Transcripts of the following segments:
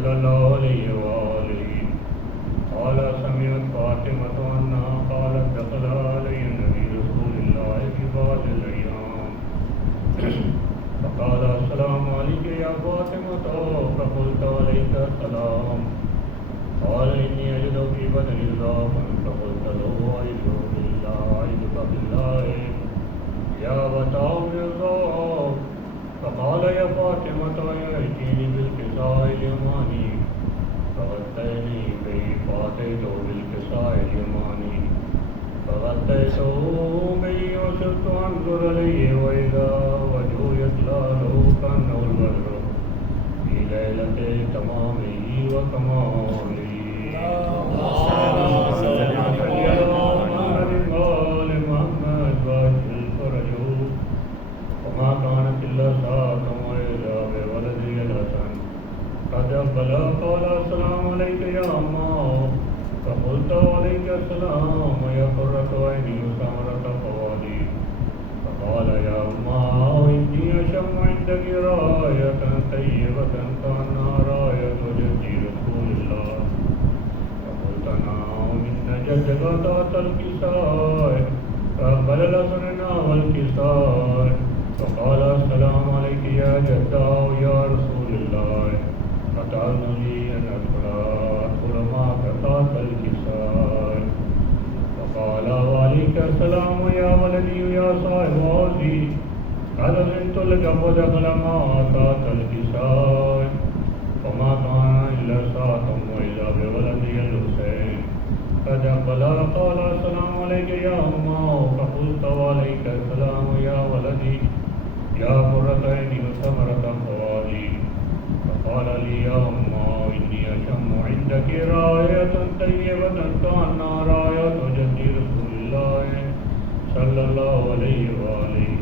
صلی اللہ علیہ وآلہ قال سمعت فاطمة أنها قالت دخل علي النبي رسول الله في بعض الأيام فقال السلام عليك يا فاطمة فقلت عليك السلام قال إني أجد في بدني ضعفا فقلت له أعيذك بالله يا أبتاه من الضعف فقال يا فاطمة ائتيني بالكساء اليماني فغطيني به فأتيته بالكساء اليماني فغطيته به وصرت أنظر إليه وإذا وجهه يطلع له كأنه البدر في ليلة تمامه وكماله وما كانت إلا ساعة وإذا بولد الحسن قد أقبل قال السلام عليك يا أمه فقلت عليك السلام يا قرة عيني وثمرة فؤادي فقال يا أمه إني أشم عندك راية طيبة كأنها راية جد رسول الله فقلت نعم إن جدك تحت الكساء فأقبل الحسن والكساء فقال السلام عليك يا جداه يا رسول الله فتعلني أن أدخل معك تحت الكساء فقال وعليك السلام يا ولدي يا صاحب عوزي قد أذنت لك فدخل معك تحت الكساء وما كان إلا ساعة وإذا بولدي الحسين قد أقبل قال السلام عليك يا أمه فقلت وعليك السلام يا ولدي يا قرة عيني وثمرة فؤادي فقال لي يا أمه إني أشم عندك راية طيبة كأنها راية جد رسول الله صلى الله عليه وآله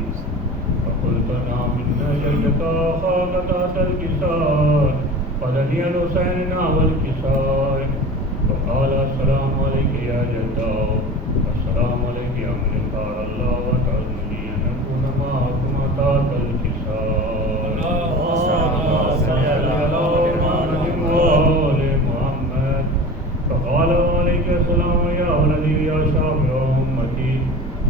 فقلت نعم إن جدك أخاك تحت الكساء فدني الحسين والكساء فقال السلام عليك يا جداه السلام عليك يا من اختار الله وتعلمني أن أكون معكما تحت الكساء محمد فقال عليك السلام يا ولدي يا شافع أمتي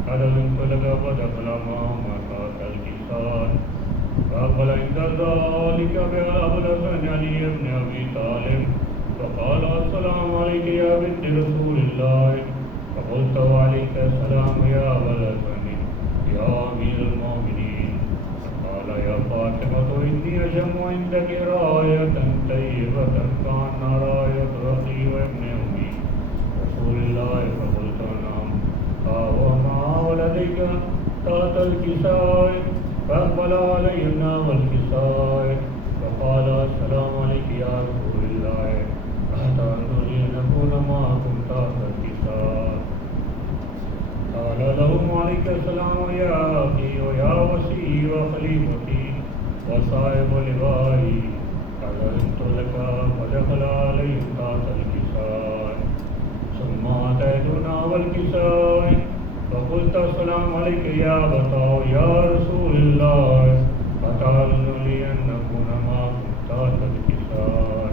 قد أذنت لك فدخل معهما تحت الكساء فأقبل عند ذلك بأبو الحسن علي بن أبي طالب فقال السلام عليك يا بنت رسول الله فقلت وعليك السلام يا أبا الحسن يا أمير المؤمنين فقال يا فاطمة إني أشم عندك راية طيبة كأنها راية أخي وابن أمي رسول الله فقلت نعم وما ولديك تحت الكساء فأقبل علينا والكساء فقال السلام عليك يا رسول الله أتعنوني أن أكون معكم تحت الكساء قال لهم عليك السلام يا أخي ويا وسيي وخليفتي وصاحب لوائي قد أذنت لك فدخل عليهم تحت الكساء ثم أتيتنا والكساء فقلت السلام عليك يا أبتاه يا رسول الله أتعلن لي أن أكون معكم تحت الكساء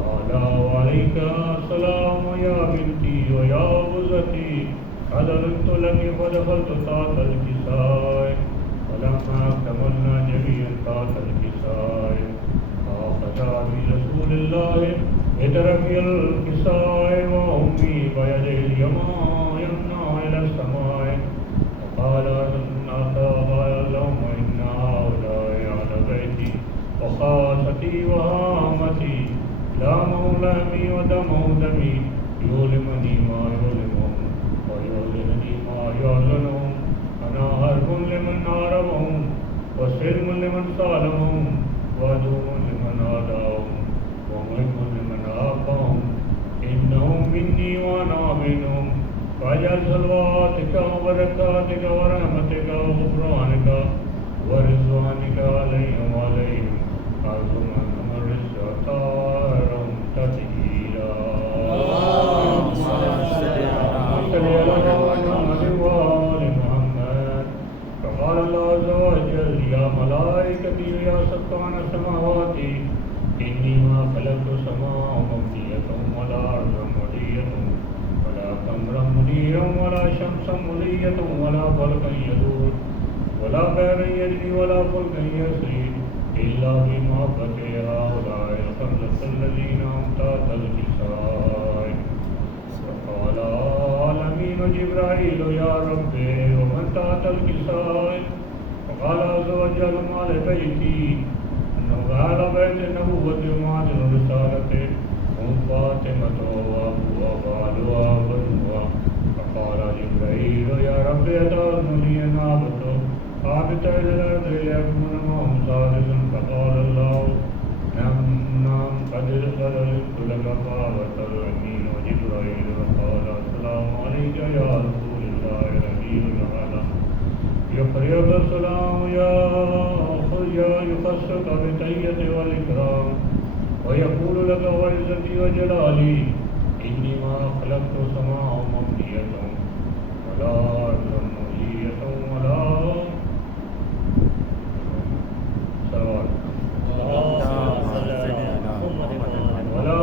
قال وعليك السلام يا بنتي ويا بزتي قد أذنت لك فدخلت تحت الكساء فلما اكتملنا جميعا تحت الكساء أخذ برسول الله بطرف الكساء وأمي بيده اليمنى إلى السماء فقال اللهم إن هؤلاء أهل بيتي وخاصتي وهامتي لا مولى بي ودمه دمي يؤلمني ما يؤلمهم ويؤذنني ما يؤذنهم أنا حرب لمن حاربهم وسلم لمن سالمهم وعدو لمن عاداهم ومحب لمن أحبهم إنهم مني وأنا منهم فاجعل صلواتك وبركاتك ورحمتك وغفرانك ورضوانك عليهم وعليهم أعظم أمر الستار تطهيرا اللهم صل على محمد وآل محمد فقال الله عز وجل يا ملائكتي يا سكان السماوات إني ما خلقت السماء مبنية ولا أرضا ملية ولا قمرا منيرا ولا شمسا ملية ولا فلكا يدور ولا بحرا يجري ولا فلكا يسري إلا بمحبة هؤلاء الخمسة الذين هم تحت الكساء. فقال الأمين جبرائيل يا رب ومن تحت الكساء؟ فقال عز وجل مال بيتي إنه أهل بيت النبوة ومعدن الرسالة هم فاطمة وأبوها وأهلها وبنوها. فقال جبرائيل يا رب أتأذن لي أن أهبط إلى الأرض ليكون معهم ثالثا؟ فقال الله نعم نعم قد علمت لك. فأبت الأمين جبرائيل وقال السلام عليك يا رسول الله النبي الأعلى. يقرئك السلام يا يخصك بالتحية والإكرام ويقول لك وعزتي وجلالي إني ما خلقت السماء مبنية ولا أرضا ملية ولا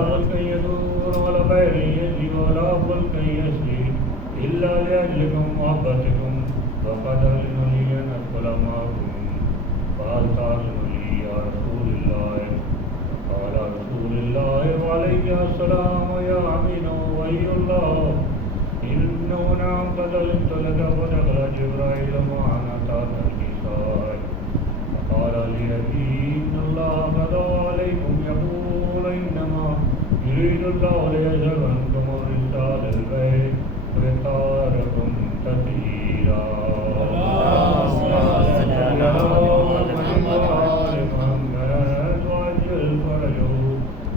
فلكا يدور ولا بحر يجري ولا فلكا يسري إلا لأجلكم محبتكم. وقد علمني أن أدخل معكم فهل تعلم لي يا رسول الله؟ قال رسول الله وعليك السلام يا أمين وحي الله إنه نعم قد علمت لك. فدخل جبرائيل معنا تحت الكساء فقال لي إن الله قضى عليكم يقول إنما يريد الله ليذهب عنكم الرجس أهل البيت ويطهركم تطهيرا.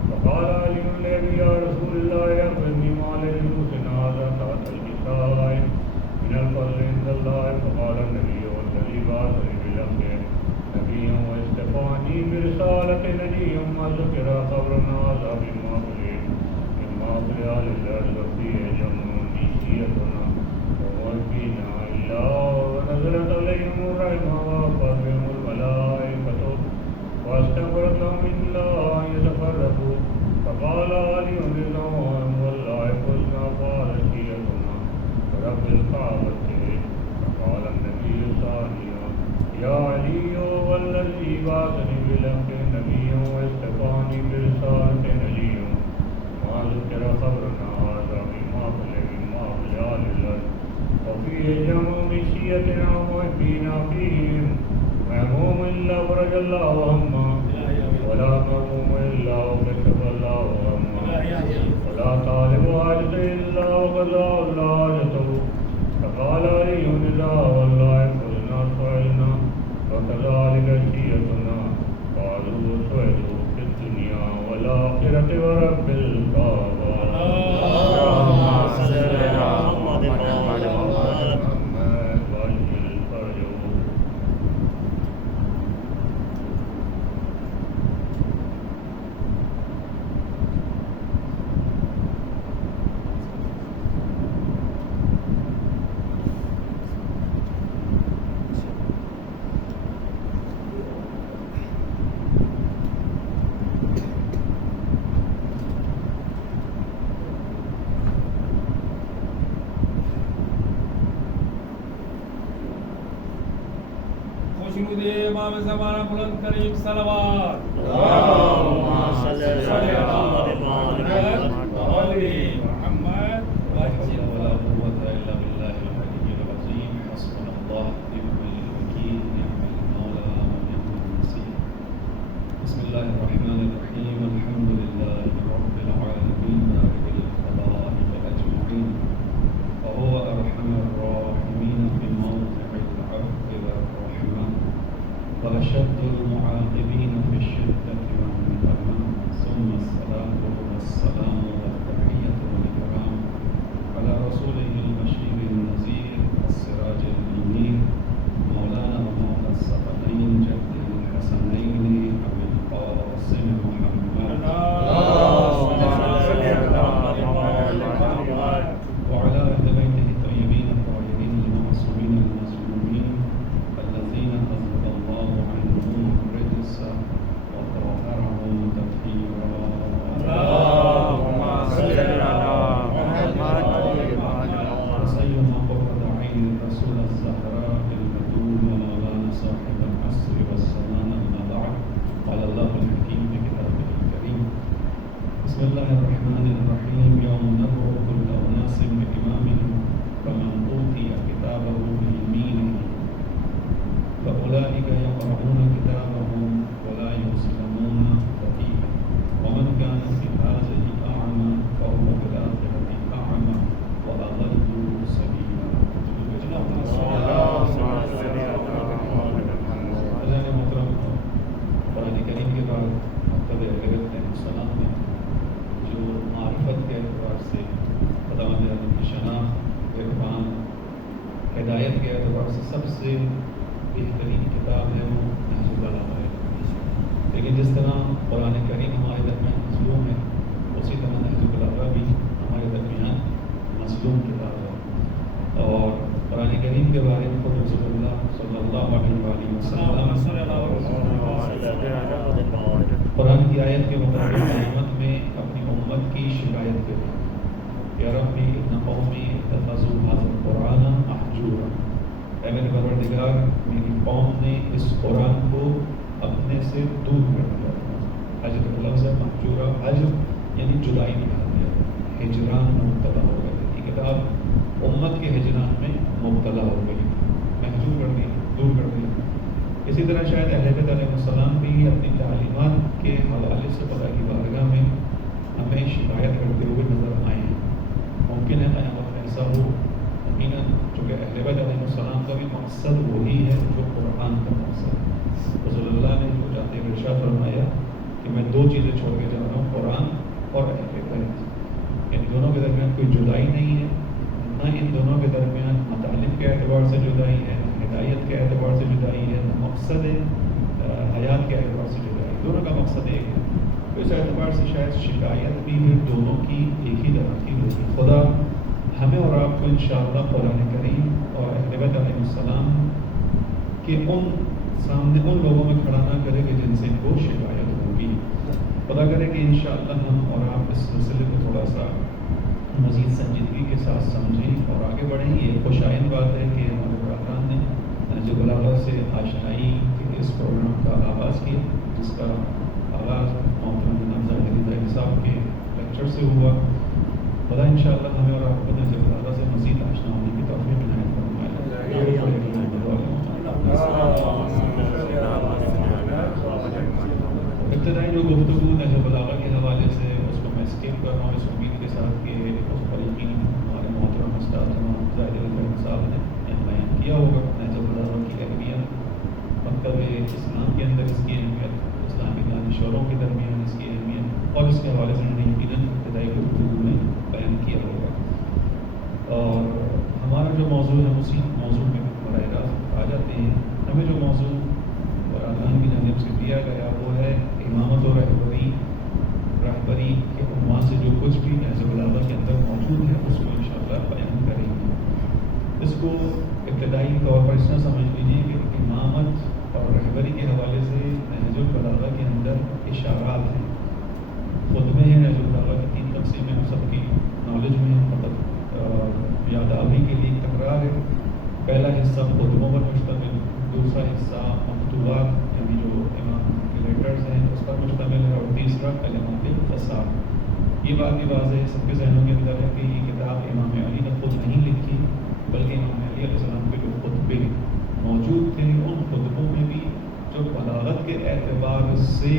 فقال علي النبي يا رسول الله أخبرني ما لجلوس هذا تحت الكساء من الفضل عند الله. فقال النبي والذي بعثني بالحق نبيا واصطفاني برسالة نبي ما ذكر خبرنا هذا مما في أهل الأرض فيه جمع نسيتنا ومبينا إلا ونزلت عليهم الرحمة ووفت بهم الملائكة واستغفرت لهم إلا أن يتفرقوا. فقال علي رضي والله فزنا فارسيتنا ورب الكعبة. فقال النبي ثانيا يا علي والذي بعثني بالحق نبيا واصطفاني برسالة نبيا ما ذكر خبرنا هذا مما في أهل الأرض وفيه جمع مشيتنا ومحبينا فيهم مهموم إلا فرج الله هما ولا مهموم إلا وكشف الله هما ولا طالب حاجة إلا وقضى الله حاجته. فقال علي رضا والله فزنا سئلنا وكذلك شيئتنا قالوا سئلوا في الدنيا والآخرة ورب الكعبة. اللهم صل على محمد وعلى آل محمد وعجل فرجه. امام زمانہ بلند کریم صلوات اللهم صل على محمد وعلى آل محمد ولا قوة إلا بالله العلي العظيم. حسبنا الله ونعم الوكيل نعم المولى ونعم النصير. بسم الله الرحمن الرحيم. الحمد لله رب العالمين بارئ الخلائق أجمعين وهو أرحم الراحمين في موضع العفو والرحمة وأشد المعاقبين في الشدة والنقمة. ثم الصلاة والسلام والتحية والإكرام على رسوله البشير النذير السراج المنير مولانا ومولى الثقلين جد الحسنين أبي القاسم محمد وعلى أهل بيته الطيبين الطاهرين المعصومين المظلومين الذين أذهب الله عنهم الرجس الله الرحمن الرحيم يوم ندعو كل أناس بإمامهم فمن أوتي كتابه بيمينه فأولئك يقرؤون كتابهم ولا يظلمون فتيلا ومن كان في هذه أعمى فهو في الآخرة أعمى وأضل سبيلا. قرآن کریم کے بعد مکتب اہل بیت علیہ السلام میں جو معرفت کے اعتبار سے خداوند عالم کی شناخت، عرفان، ہدایت کے اعتبار سے سب سے بہترین کتاب ہے وہ نہج البلاغہ ہے. لیکن جس طرح قرآن کریم ہمارے درمیان مظلوم ہے، اسی طرح نہج البلاغہ بھی ہمارے درمیان مظلوم کتاب ہے. اور قرآن کریم کے بارے میں خود رسول اللہ صلی اللہ علیہ وآلہ وسلم قرآن کی آیت کے مطابق قیامت میں اپنی امت کی شکایت کرے، یا ربی ان قومی اتخذوا هذا القرآن محجورا، اے میرے پروردگار میری قوم نے اس قرآن کو اپنے سے دور کر دیا. حجر کا لفظ ہے محجورا، حجر یعنی جدائی نکال دیا، ہجران میں مبتلا ہو گئے. یہ کتاب امت کے ہجران میں مبتلا ہو گئی، محجور کر دی، دور کر دی. اسی طرح شاید اہل بیت علیہ السلام بھی اپنی تعلیمات کے حوالے سے خدا کی بارگاہ میں ہمیں شکایت کرتے ہوئے نظر آئے ہیں. ممکن ہے قیامت میں ایسا ہو، یقیناً چونکہ اہل بیت علیہ السلام کا بھی مقصد وہی ہے جو قرآن کا مقصد ہے. رسول اللہ نے جو جاتے ہوئے ارشاد فرمایا کہ میں دو چیزیں چھوڑ کے جا رہا ہوں، قرآن اور اہل بیت. ان دونوں کے درمیان کوئی جدائی نہیں ہے، نہ ان دونوں کے درمیان مطالب کے اعتبار سے جدائی ہے، نہ ہدایت کے اعتبار سے جدائی ہے، نہ مقصد حیات کے اعتبار سے جدائی. دونوں کا مقصد ایک ہے. تو اس اعتبار سے شاید شکایت بھی ہے دونوں کی ایک ہی طرح کی ہوگی. خدا ہمیں اور آپ کو انشاءاللہ قرآن کریم اور اہل بیت علیہ السلام کے ان سامنے ان لوگوں میں کھڑا نہ کرے کہ جن سے کو شکایت ہوگی. خدا کرے کہ انشاءاللہ ہم اور آپ اس سلسلے کو تھوڑا سا مزید سنجیدگی کے ساتھ سمجھیں اور آگے بڑھیں. یہ خوشائن بات ہے کہ ہمارے برادران نے نہج البلاغہ سے آشنائی کے اس پروگرام کا آغاز کیا، جس کا آغاز محترم جناب ظاہر ظاہر صاحب کے لیکچر سے ہوا. خدا انشاءاللہ ہمیں اور آپ کو نہج البلاغہ سے مزید آشنا ہونے کی توفیق عنایت فرمائے. ابتدائی جو گفتگو نہج البلاغہ کے حوالے سے اس کو میں اسکپ کر رہا ہوں اس امید کے ساتھ کہ اس پر یقین ہمارے محترم استاد جناب ظاہر ظاہر صاحب نے بیان کیا ہوگا. نہج البلاغہ کی اہمیت، مکتب اسلام کے اندر اس کی اہمیت، اسلامی دانشوروں کے درمیان اس کی اہمیت، اور اس کے حوالے سے ہم نے یقیناً ابتدائی گفتگو میں بیان کیا ہوگا. اور ہمارا جو موضوع ہے اسی موضوع میں براہ راست آ جاتے ہیں. ہمیں جو موضوع برادران کی جانب سے دیا گیا وہ ہے امامت و رہبری کے عنوان سے جو کچھ بھی نہج البلاغہ کے اندر موجود ہے اس کو انشاءاللہ بیان کریں گے. اس کو ابتدائی طور پر اس طرح سمجھ لیجیے کہ امامت اور رہبری کے حوالے سے نہج البلاغہ کے اندر اشارات ہیں، خطبے ہیں. نہج البلاغہ کی 3 تقسیمیں ہم سب کی نالج میں ہیں، مطلب یادآوری کے لیے ایک تکرار ہے. پہلا حصہ خطبوں پر مشتمل، دوسرا حصہ مکتوبات یعنی جو امام کے لیٹرز ہیں اس پر مشتمل ہے، اور تیسرا کلمات قصار. یہ بات بھی واضح ہے سب کے ذہنوں کے اندر ہے کہ یہ کتاب امام علی نے خود نہیں لکھی، بلکہ امام علی علیہ السلام کے جو خطبے موجود تھے ان خطبوں میں بھی جو بلاغت کے اعتبار سے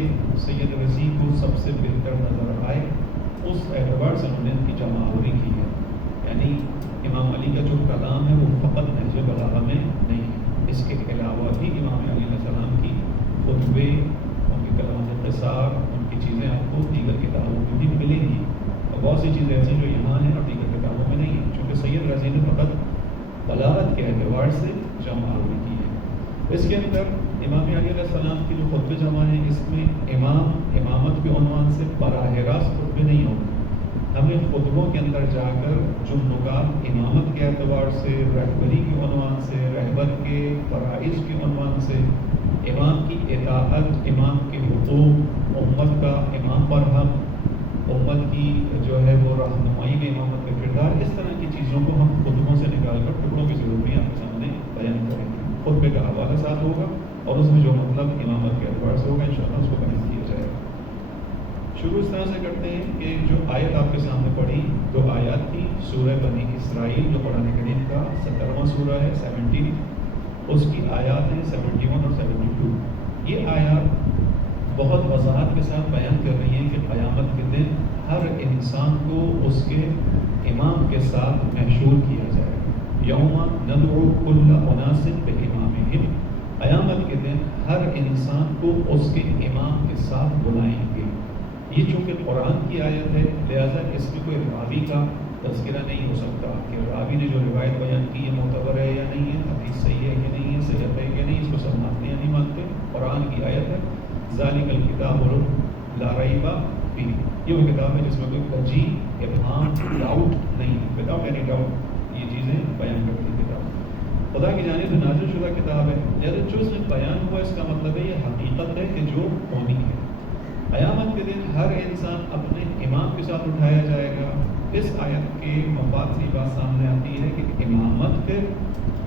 سید رضی کو سب سے بہتر نظر آئے اس اعتبار سے انہوں نے ان کی جمع آوری کی ہے. یعنی امام علی کا جو کلام ہے وہ فقط نہج البلاغہ میں نہیں ہے، اس کے علاوہ بھی امام علی علیہ السلام کی خطبے، ان کے کلمات قصار، ان کی چیزیں آپ کو دیگر کتابوں میں بھی ملیں گی. اور بہت سی چیزیں ایسی جو یہاں ہیں اور دیگر کتابوں میں نہیں ہیں، چونکہ سید رضی نے فقط بلاغت کے اعتبار سے جمع آوری کی ہے. اس کے اندر امام علی علیہ السلام کی جو خطبے جمع ہیں اس میں امامت کے عنوان سے براہ راست خطبے نہیں ہوتے. ہمیں خطبوں کے اندر جا کر جو نکات امامت کے اعتبار سے، رہبری کے عنوان سے، رہبر کے فرائض کے عنوان سے، امام کی اطاعت، امام کے حقوق، امت کا امام پر حق، امت کی جو ہے وہ رہنمائی میں امامت کا کردار، اس طرح کی چیزوں کو ہم خطبوں سے نکال کر ٹکڑوں کی ضرورت میں آپ کے سامنے بیان کریں گے. خطبے کا حوالہ ساتھ ہوگا اور اس میں جو مطلب امامت کے اعتبار سے ہوگا انشاءاللہ اس کو بیان کیا جائے گا. شروع اس طرح سے کرتے ہیں کہ جو آیت آپ کے سامنے پڑھی 2 آیات تھی سورہ بنی اسرائیل جو قرآن کریم کا 17واں سورہ ہے 17، اس کی آیات ہیں 71 اور 72۔ یہ آیات بہت وضاحت کے ساتھ بیان کر رہی ہیں کہ قیامت کے دن ہر انسان کو اس کے امام کے ساتھ محشور کیا جائے گا۔ یوم ندعو کل اناس بامامہم، قیامت کے دن ہر انسان کو اس کے امام کے ساتھ بلائیں گے۔ یہ چونکہ قرآن کی آیت ہے لہٰذا اس میں کوئی راوی کا تذکرہ نہیں ہو سکتا کہ راوی نے جو روایت بیان کی ہے معتبر ہے یا نہیں ہے، حدیث صحیح ہے کہ نہیں ہے، صحیح ہے کہ نہیں، اس کو سب مانتے یا نہیں مانتے۔ قرآن کی آیت ہے ذالک الکتاب لا ریب فیہ، یہ وہ کتاب ہے جس میں کوئی کجی ابہام ڈاؤٹ نہیں، وداؤٹ اینی ڈاؤٹ یہ چیزیں بیان کرتی ہے کتاب، خدا کی جانب سے نازل شدہ کتاب ہے۔ لہٰذا جو اس میں بیان ہوا اس کا مطلب ہے یہ حقیقت ہے کہ جو ہونی ہے۔ قیامت کے دن ہر انسان اپنے امام کے ساتھ اٹھایا جائے گا۔ اس آیت کے مفاد سے یہ بات سامنے آتی ہے کہ امامت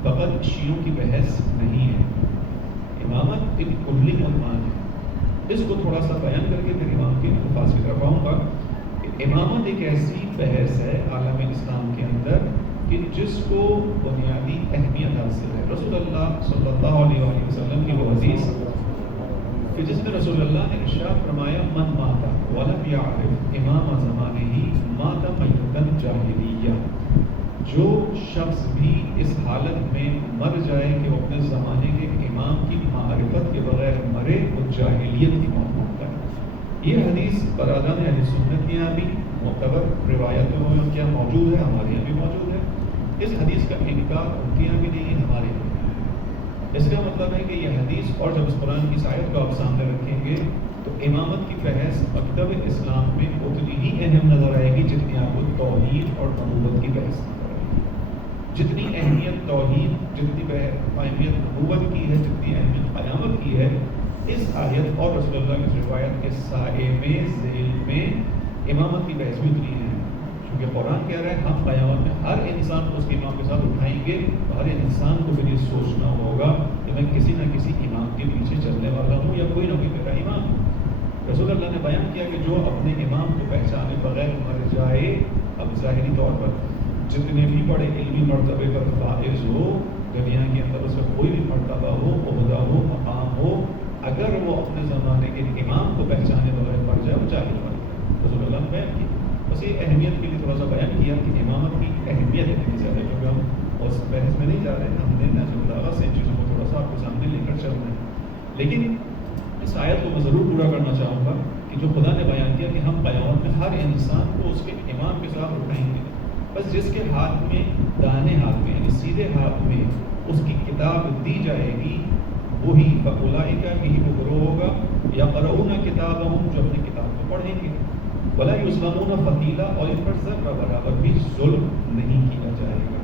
فقط شیعوں کی بحث نہیں ہے، امامت ایک کلی عنوان ہے۔ اس کو تھوڑا سا بیان کر کے پھر امام کے الفاظ کی طرف آؤں گا کہ امامت ایک ایسی بحث ہے عالم اسلام کے اندر کہ جس کو بنیادی اہمیت حاصل ہے۔ رسول اللہ صلی اللہ علیہ وآلہ وسلم کی وہ حدیث کہ جس میں رسول اللہ نے ارشاد فرمایا من مات ولم یعرف امام زمانہ مات میتا جاہلیہ، جو شخص بھی اس حالت میں مر جائے کہ وہ اپنے زمانے کے امام کی معرفت کے بغیر مرے وہ جاہلیت کی موت مرتا ہے۔ یہ حدیث برادران اہل سنت کے یہاں بھی معتبر روایتوں میں کیا موجود ہے، ہمارے یہاں بھی موجود ہے۔ اس حدیث کا انکار ان کے یہاں بھی نہیں ہے، ہمارے یہاں بھی نہیں ہے۔ اس کا مطلب ہے کہ یہ حدیث اور جب اس قرآن کی آیت کو آپ سامنے رکھیں گے تو امامت کی بحث مکتب اسلام میں اتنی ہی اہم نظر آئے گی جتنی آپ کو توحید اور نبوت کی بحث نظر آئے گی۔ جتنی اہمیت توحید، جتنی اہمیت نبوت کی ہے، جتنی اہمیت قیامت کی ہے، اس آیت اور رسول اللہ کی روایت کے سائے میں ذیل میں امامت کی بحث بھی اتنی ہے، کیونکہ قرآن کہہ رہا ہے ہم قیامت میں ہر انسان کو اس کے امام کے ساتھ اٹھائیں گے، ہر انسان کو پھر یہ سوچنا ہوگا کہ میں کسی نہ کسی امام کے پیچھے چلنے والا ہوں یا کوئی نہ کوئی میرا امام ہوں۔ رسول اللہ نے بیان کیا کہ جو اپنے امام کو پہچانے بغیر مر جائے، اب ظاہری طور پر جتنے بھی بڑے علمی مرتبے پر فائز ہو دنیا کے اندر، اس کا کوئی بھی مرتبہ ہو، عہدہ ہو، مقام ہو، اگر وہ اپنے زمانے کے امام کو پہچانے بغیر مر جائے وہ جاہل بن جائے۔ رسول اللہ نے بیان کیا، بس یہ اہمیت کے لیے تھوڑا سا بیان کیا کہ امامت کی اہمیت اتنی زیادہ ہے، کیونکہ ہم اس بحث میں نہیں جا رہے، ہم نے نہج البلاغہ سے ان چیزوں کو تھوڑا سا آپ کے سامنے لے کر چل رہے ہیں۔ لیکن اس آیت کو میں ضرور پورا کرنا چاہوں گا کہ جو خدا نے بیان کیا کہ ہم قیامت میں ہر انسان کو اس کے امام کے ساتھ اٹھائیں گے، بس جس کے ہاتھ میں دانے ہاتھ میں یعنی سیدھے ہاتھ میں اس کی کتاب دی جائے گی وہی فاولئک بھی وہ گروہ ہوگا یقرؤون کتابہم، جو اپنی کتاب کو پڑھیں گے، ولا یظلمون فتیلا، اور ان پر ذرہ برابر بھی ظلم نہیں کیا جائے گا۔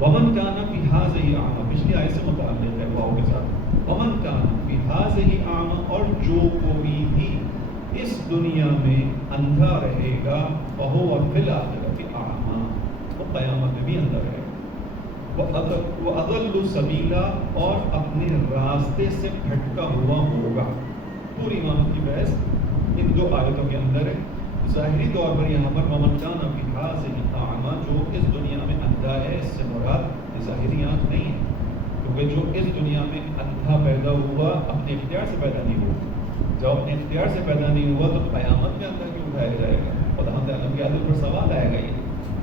ومن کان فی ھذہ اعمی، پچھلی آیت سے متعلق ہے واو کے ساتھ، ومن کان فی ھذہ اعمی، اور جو کوئی بھی اس دنیا میں اندھا رہے گا فہو فی الآخرۃ اعمی، وہ قیامت میں بھی اندھا رہے گا۔ وَأَضَلُّ سَبِيلًا، اور اپنے راستے سے بھٹکا ہوا ہوگا۔ پوری امامت کی بحث ان دو آیتوں کے اندر ہے۔ ظاہری طور پر یہاں پر وَمَن كَانَ فِي هَٰذِهِ أَعْمَىٰ، جو اس دنیا میں اندھا ہے، اس سے مراد ظاہری آنکھ نہیں ہے، کیونکہ جو اس دنیا میں اندھا پیدا ہوا اپنے اختیار سے پیدا نہیں ہوا۔ جب اپنے اختیار سے پیدا نہیں ہوا تو قیامت میں اندھا کیوں اٹھایا جائے گا؟ خدا تعالیٰ کے عدل پر سوال آئے گا یہ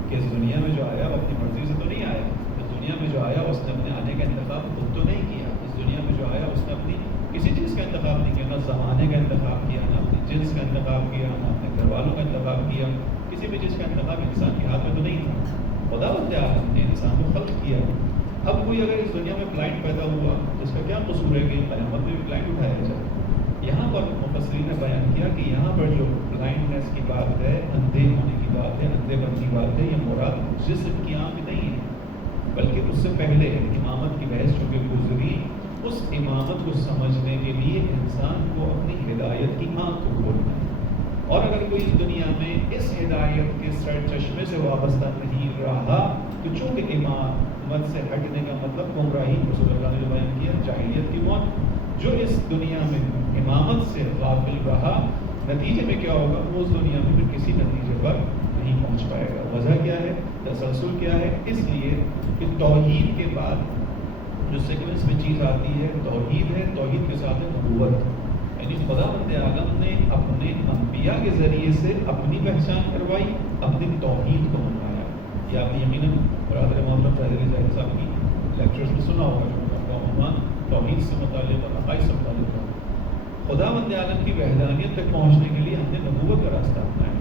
کہ اس دنیا میں جو آیا وہ اپنی مرضی سے تو نہیں آیا، اس دنیا میں جو آیا اس نے اپنے آنے کا انتخاب خود تو نہیں کیا، اس دنیا میں جو آیا اس نے اپنی کسی چیز کا انتخاب نہیں کیا، نہ زمانے کا انتخاب کیا، نہ اپنی جنس کا انتخاب کیا، نہ اپنے گھر والوں کا انتخاب کیا، کسی بھی چیز کا انتخاب انسان کے ہاتھ میں تو نہیں تھا۔ خدا تعالیٰ نے انسان کو خلق کیا۔ اب کوئی اگر اس دنیا میں بلائنڈ پیدا ہوا تو اس کا کیا قصور ہے کہ قیامت میں بھی بلائنڈ اٹھایا جائے؟ یہاں پر مفسرین نے بیان کیا کہ یہاں پر جو بلائنڈنیس کی بات ہے، اندھے ہونے کی بات ہے، اندھے بن کی بات ہے، یہ مراد جسم کی آنکھ نہیں ہے، بلکہ اس سے پہلے امامت کی بحث جو کہ گزری، اس امامت کو سمجھنے کے لیے انسان کو اپنی ہدایت کی آنکھ کو کھولنا ہے۔ اور اگر کوئی اس دنیا میں اس ہدایت کے سر چشمے سے وابستہ نہیں رہا تو چونکہ امامت سے ہٹنے کا مطلب گمراہی، رسول اللہ نے جو بیان کیا جاہلیت کی موت، جو اس دنیا میں امامت سے غافل رہا نتیجے میں کیا ہوگا؟ وہ اس دنیا میں پھر کسی نتیجے پر نہیں پہنچ پائے گا۔ وجہ کیا ہے؟ تسلسل کیا ہے؟ اس لیے کہ توحید کے بعد جو سیکوینس میں چیز آتی ہے توحید ہے، توحید کے ساتھ ہے نبوت، یعنی خداوند عالم نے اپنے انبیاء کے ذریعے سے اپنی پہچان کروائی، اپنی توحید کو منوایا۔ یہ آپ نے یقیناً برادر محترم طاہر زاہد صاحب کی لیکچرز میں سنا ہوگا، جو ان کا عنوان توحید سے متعلق اور عقائد سے متعلق ہے۔ خداوند عالم کی وحدانیت تک پہنچنے کے لیے ہم نے نبوت کا راستہ اپنایا ہے۔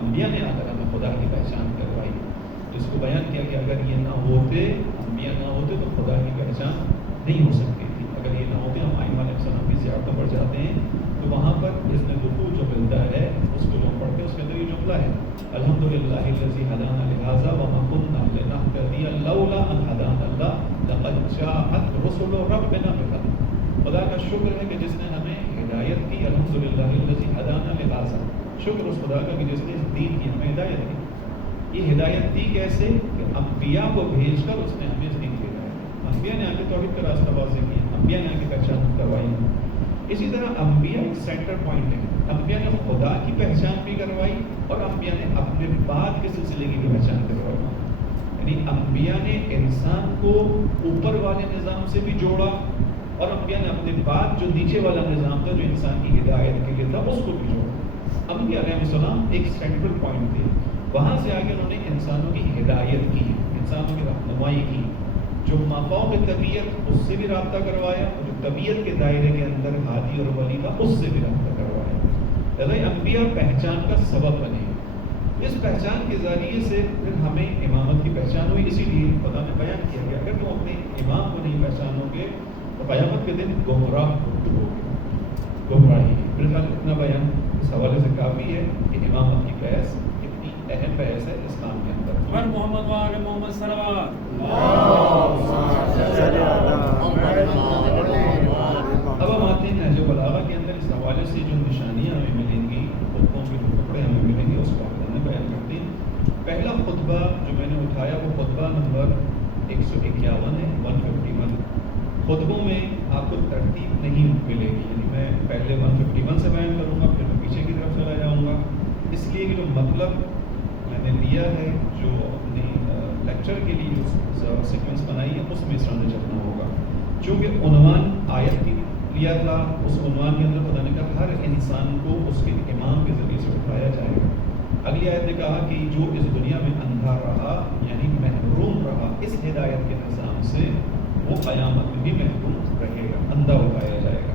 انبیاء نے آ کر ہمیں خدا کی پہچان کروائی، جس کو بیان کیا کہ اگر یہ نہ ہوتے، انبیاء نہ ہوتے تو خدا کی پہچان نہیں ہو سکتی تھی۔ اگر یہ نہ ہوتے، ہم آئمہ علیہ السلام کی زیارتوں پر جاتے ہیں تو وہاں پر اس نے رکوع جو ملتا ہے اس کو جو پڑھتے ہیں اس کے اندر یہ جملہ ہے الحمدللہ الذی ہدانا لہذا وما کنا لنہتدی لولا ان ہدانا اللہ لقد جاءت رسل ربنا بالحق۔ خدا کا شکر ہے کہ جس نے ہمیں ہدایت کی، الحمدللہ الذی ہدانا لہذا، شکر اس خدا کا کہ جس نے اس دین کی ہمیں ہدایت دی۔ یہ ہدایت دی کیسے؟ کہ انبیاء کو بھیج کر اس نے ہمیں اس دین کی ہدایت دی۔ انبیاء نے آگے توحید کا راستہ واضح کیا، انبیاء نے آگے پہچان کروائی۔ اسی طرح انبیاء ایک سینٹر پوائنٹ ہے، انبیاء نے خدا کی پہچان بھی کروائی اور انبیاء نے اپنے بعد کے سلسلے کی بھی پہچان کروائی۔ یعنی انبیاء نے انسان کو اوپر والے نظام سے بھی جوڑا اور انبیاء نے اپنے بعد جو نیچے والا نظام تھا جو انسان کی ہدایت کے لیے تھا اس کو بھی جوڑا۔ انبیاء علیہ السلام ایک سینٹرل پوائنٹ تھے، وہاں سے آگے انہوں نے انسانوں کی ہدایت کی، انسانوں کی رہنمائی کی، جو مافوق طبیعت اس سے بھی رابطہ کروایا اور جو طبیعت کے دائرے کے اندر ہادی اور ولی تھا اس سے بھی رابطہ کروایا۔ لہذا انبیاء پہچان کا سبب بنے۔ اس پہچان کے ذریعے سے پھر ہمیں امامت کی پہچان ہوئی، اسی لیے خدا نے بیان کیا کہ اگر تم اپنے امام کو نہیں پہچانو گے تو قیامت کے دن گمراہ ہو گے، گمراہی۔ میرے خیال اتنا بیان اس حوالے سے کافی ہے کہ امامت کی بحث کتنی اہم بحث ہے اسلام کے اندر۔ محمد وآل محمد صلوات۔ اب ہم آتے ہیں نہج بلاغہ کے اندر، اس حوالے سے جو نشانیاں ہمیں ملیں گی، خطبوں کے جو ٹکڑے ہمیں ملیں گے اس کو ہم بیان کرتے ہیں۔ پہلا خطبہ جو میں نے اٹھایا وہ خطبہ نمبر 151 ہے، 151۔ خطبوں میں آپ کو ترتیب نہیں ملے گی، یعنی میں پہلے 151 سے بیان کروں گا، پھر میں پیچھے کی طرف چلا جاؤں گا، اس لیے کہ جو مطلب میں نے لیا ہے، جو اپنی لیکچر کے لیے جو سیکوینس بنائی ہے اس میں اس طرح سے چلنا ہوگا۔ چونکہ عنوان آیت کی لیا تھا، اس عنوان کے اندر خدا نے کہا ہر انسان کو اس کے امام کے ذریعے سے اٹھایا جائے گا۔ اگلی آیت نے کہا کہ جو اس دنیا میں اندھا رہا یعنی محروم رہا اس ہدایت کے نظام سے، وہ قیامت میں بھی محروم رہے گا، اندھا اٹھایا جائے گا،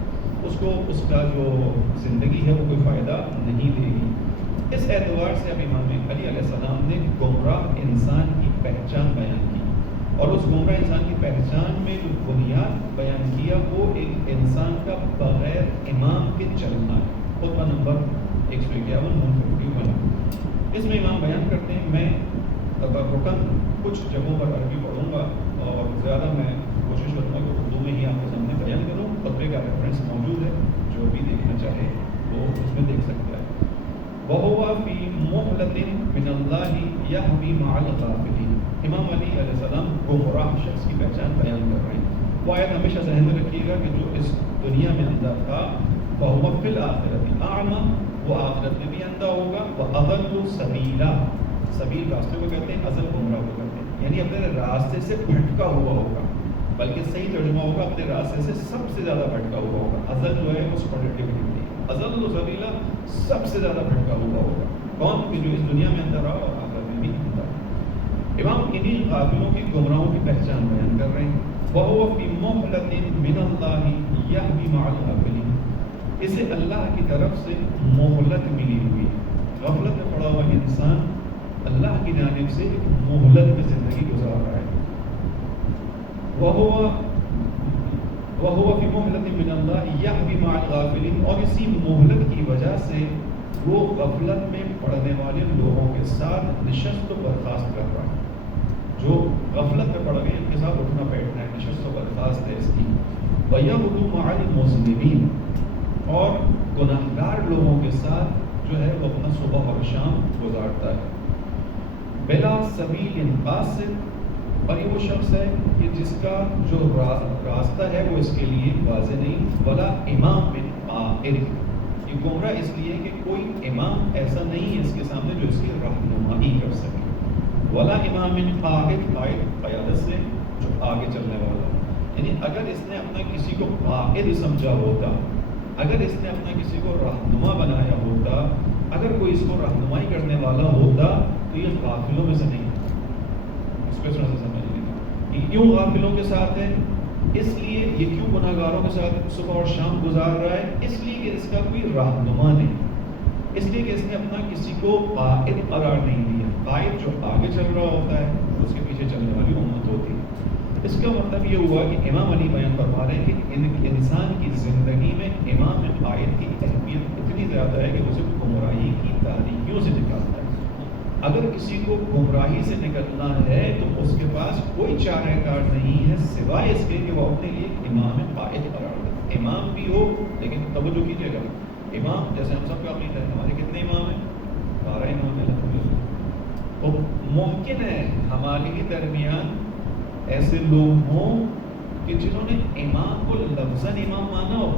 اس کو اس کا جو زندگی ہے وہ کوئی فائدہ نہیں دے گی۔ اس اعتبار سے اب امام علی علیہ السلام نے گمراہ انسان کی پہچان بیان کی، اور اس گمراہ انسان کی پہچان میں جو بنیاد بیان کیا وہ ایک انسان کا بغیر امام کے چلنا ہے۔ خطبہ نمبر 151 151 اس میں امام بیان کرتے ہیں، میں تبرکاً کچھ جگہوں پر عربی پڑھوں گا اور زیادہ میں کوشش کروں گا کہ اردو میں ہی آپ کے سامنے بیان کروں۔ خطبے کا ریفرنس موجود ہے، جو بھی دیکھنا چاہے وہ اس میں دیکھ سکتا ہے۔ وَهُوَ فِي مُهْلَةٍ مِّنَ اللَّهِ يَهْوِي مَعَ الْغَافِلِينَ۔ امام علی علیہ السلام گمراہ شخص کی پہچان بیان کر رہے ہیں۔ وہ آیت ہمیشہ ذہن میں رکھیے گا کہ جو اس دنیا میں اندھا تھا، وَهُوَ فِي الْآخِرَةِ أَعْمَى، وہ آخرت میں بھی اندھا ہوگا، وَأَضَلُّ سَبِيلًا، سبیل راستے کو کہتے ہیں، اضل گمراہ کو کہتے ہیں، یعنی اپنے راستے سے بھٹکا ہوا ہوگا، بلکہ صحیح ترجمہ ہوگا اپنے راستے سے سب سے زیادہ بھٹکا ہوا ہوگا۔ اضل جو ہے اس پروڈکٹیوٹی نہیں ہے، اضل سبیلا سب سے زیادہ بھٹکا ہوا ہوگا۔ کون؟ کہ جو اس دنیا میں اندھا رہا اور آخرت میں بھی اندھا۔ امام انہی غافلوں کی، گمراہوں کی پہچان بیان کر رہے ہیں۔ وَهُوَ فِي مُهْلَةٍ مِّنَ اللَّهِ يَهْوِي مَعَ الْغَافِلِينَ، اسے اللہ کی طرف سے مہلت ملی ہوئی، غفلت میں پڑا ہوا انسان اللہ کی جانب سے مہلت میں زندگی گزار رہا ہے۔ وَهُوَ فِي مُهْلَةٍ مِّنَ اللَّهِ يَهْوِي مَعَ الْغَافِلِينَ، اور اسی مہلت کی وجہ سے وہ غفلت میں پڑنے والے لوگوں کے ساتھ نشست و برخاست کر رہا ہے۔ جو غفلت میں پڑ گئے ان کے ساتھ اٹھنا بیٹھنا ہے، نشست و برخاست ہے اس کی۔ وَيَغْدُو مَعَ الْمُذْنِبِينَ، اور گناہگار لوگوں کے ساتھ جو ہے وہ اپنا صبح اور شام گزارتا ہے۔ بلا سبیل قاصد، اور یہ وہ شخص ہے کہ جس کا جو راستہ ہے وہ اس کے لیے واضح نہیں۔ ولا امام من قائد، یہ کہ گمراہ اس لیے کہ کوئی امام ایسا نہیں ہے اس کے سامنے جو اس کی رہنمائی کر سکے. ولا امام قائد قیادت سے جو آگے چلنے والا. یعنی اگر اس نے اپنا کسی کو قائد سمجھا ہوتا, اگر اس نے اپنا کسی کو رہنما بنایا ہوتا, اگر کوئی اس کو رہنمائی کرنے والا ہوتا تو یہ غافلوں میں سے نہیں. اس پہ تھوڑا سا سمجھ لیجیے یہ کیوں غافلوں کے ساتھ ہے, اس لیے یہ کیوں گناہ گاروں کے ساتھ صبح اور شام گزار رہا ہے, اس لیے کہ اس کا کوئی رہنما نہیں, اس لیے کہ اس نے اپنا کسی کو قائد قرار نہیں دیا. قائد جو آگے چل رہا ہوتا ہے اس کے پیچھے چلنے والی امت ہوتی ہے. اس کا مطلب یہ ہوا کہ امام علی بیان فرما رہے ہیں کہ انسان کی زندگی میں امام قائد کی اہمیت اتنی زیادہ ہے کہ اسے گمراہی کی تاریکیوں سے نکالتا ہے. اگر کسی کو گمراہی سے نکلنا ہے تو اس کے پاس کوئی چارہ کار نہیں ہے سوائے اس کے کہ وہ اپنے لیے امام قائد قرار دے. امام بھی ہو لیکن توجہ کیجیے گا, امام جیسے ہم سب کا عقیدہ ہے, ہمارے کتنے امام ہیں؟ 12 امام ہیں. تو ممکن ہے ہمارے ہی درمیان ایسے لوگ ہوں کہ جنہوں نے امام کو لفظاً امام مانا ہو,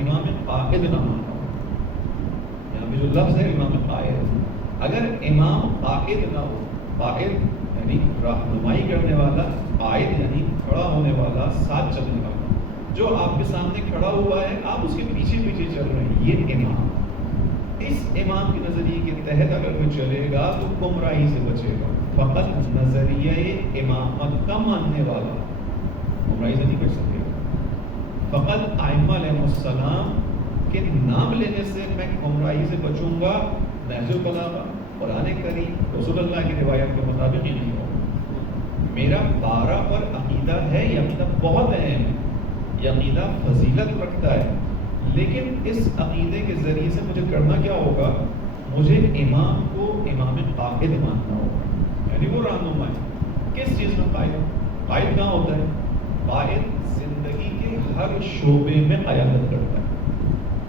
امام قائد نہ مانا ہو. یہاں پہ جو لفظ ہے امام قائد, اگر امام قائد نہ ہو, قائد یعنی رہنمائی کرنے والا, قائد یعنی کھڑا ہونے والا, ساتھ چلنے والا, جو آپ کے سامنے کھڑا ہوا ہے آپ اس کے پیچھے پیچھے چل رہے ہیں, یہ امام. اس امام کے نظریے کے تحت اگر کوئی چلے گا تو گمراہی سے بچے گا. فقط نظریہ امامت کا ماننے والا گمراہی سے نہیں بچ سکے گا. فقط ائمہ علیہ السلام کے نام لینے سے میں گمراہی سے بچوں گا, نہج البلاغہ, قرآن کریم, رسول اللہ کی روایت کے مطابق ہی نہیں ہوگا. میرا 12 پر عقیدہ ہے, یہ عقیدہ بہت اہم ہے, یہ عقیدہ فضیلت رکھتا ہے, لیکن اس عقیدے کے ذریعے سے مجھے کرنا کیا ہوگا, مجھے امام کو امام قائد ماننا ہوگا. یعنی وہ رہنما ہے. کس چیز میں قائد؟ قائد کہاں ہوتا ہے؟ قائد زندگی کے ہر شعبے میں قیادت کرتا ہے.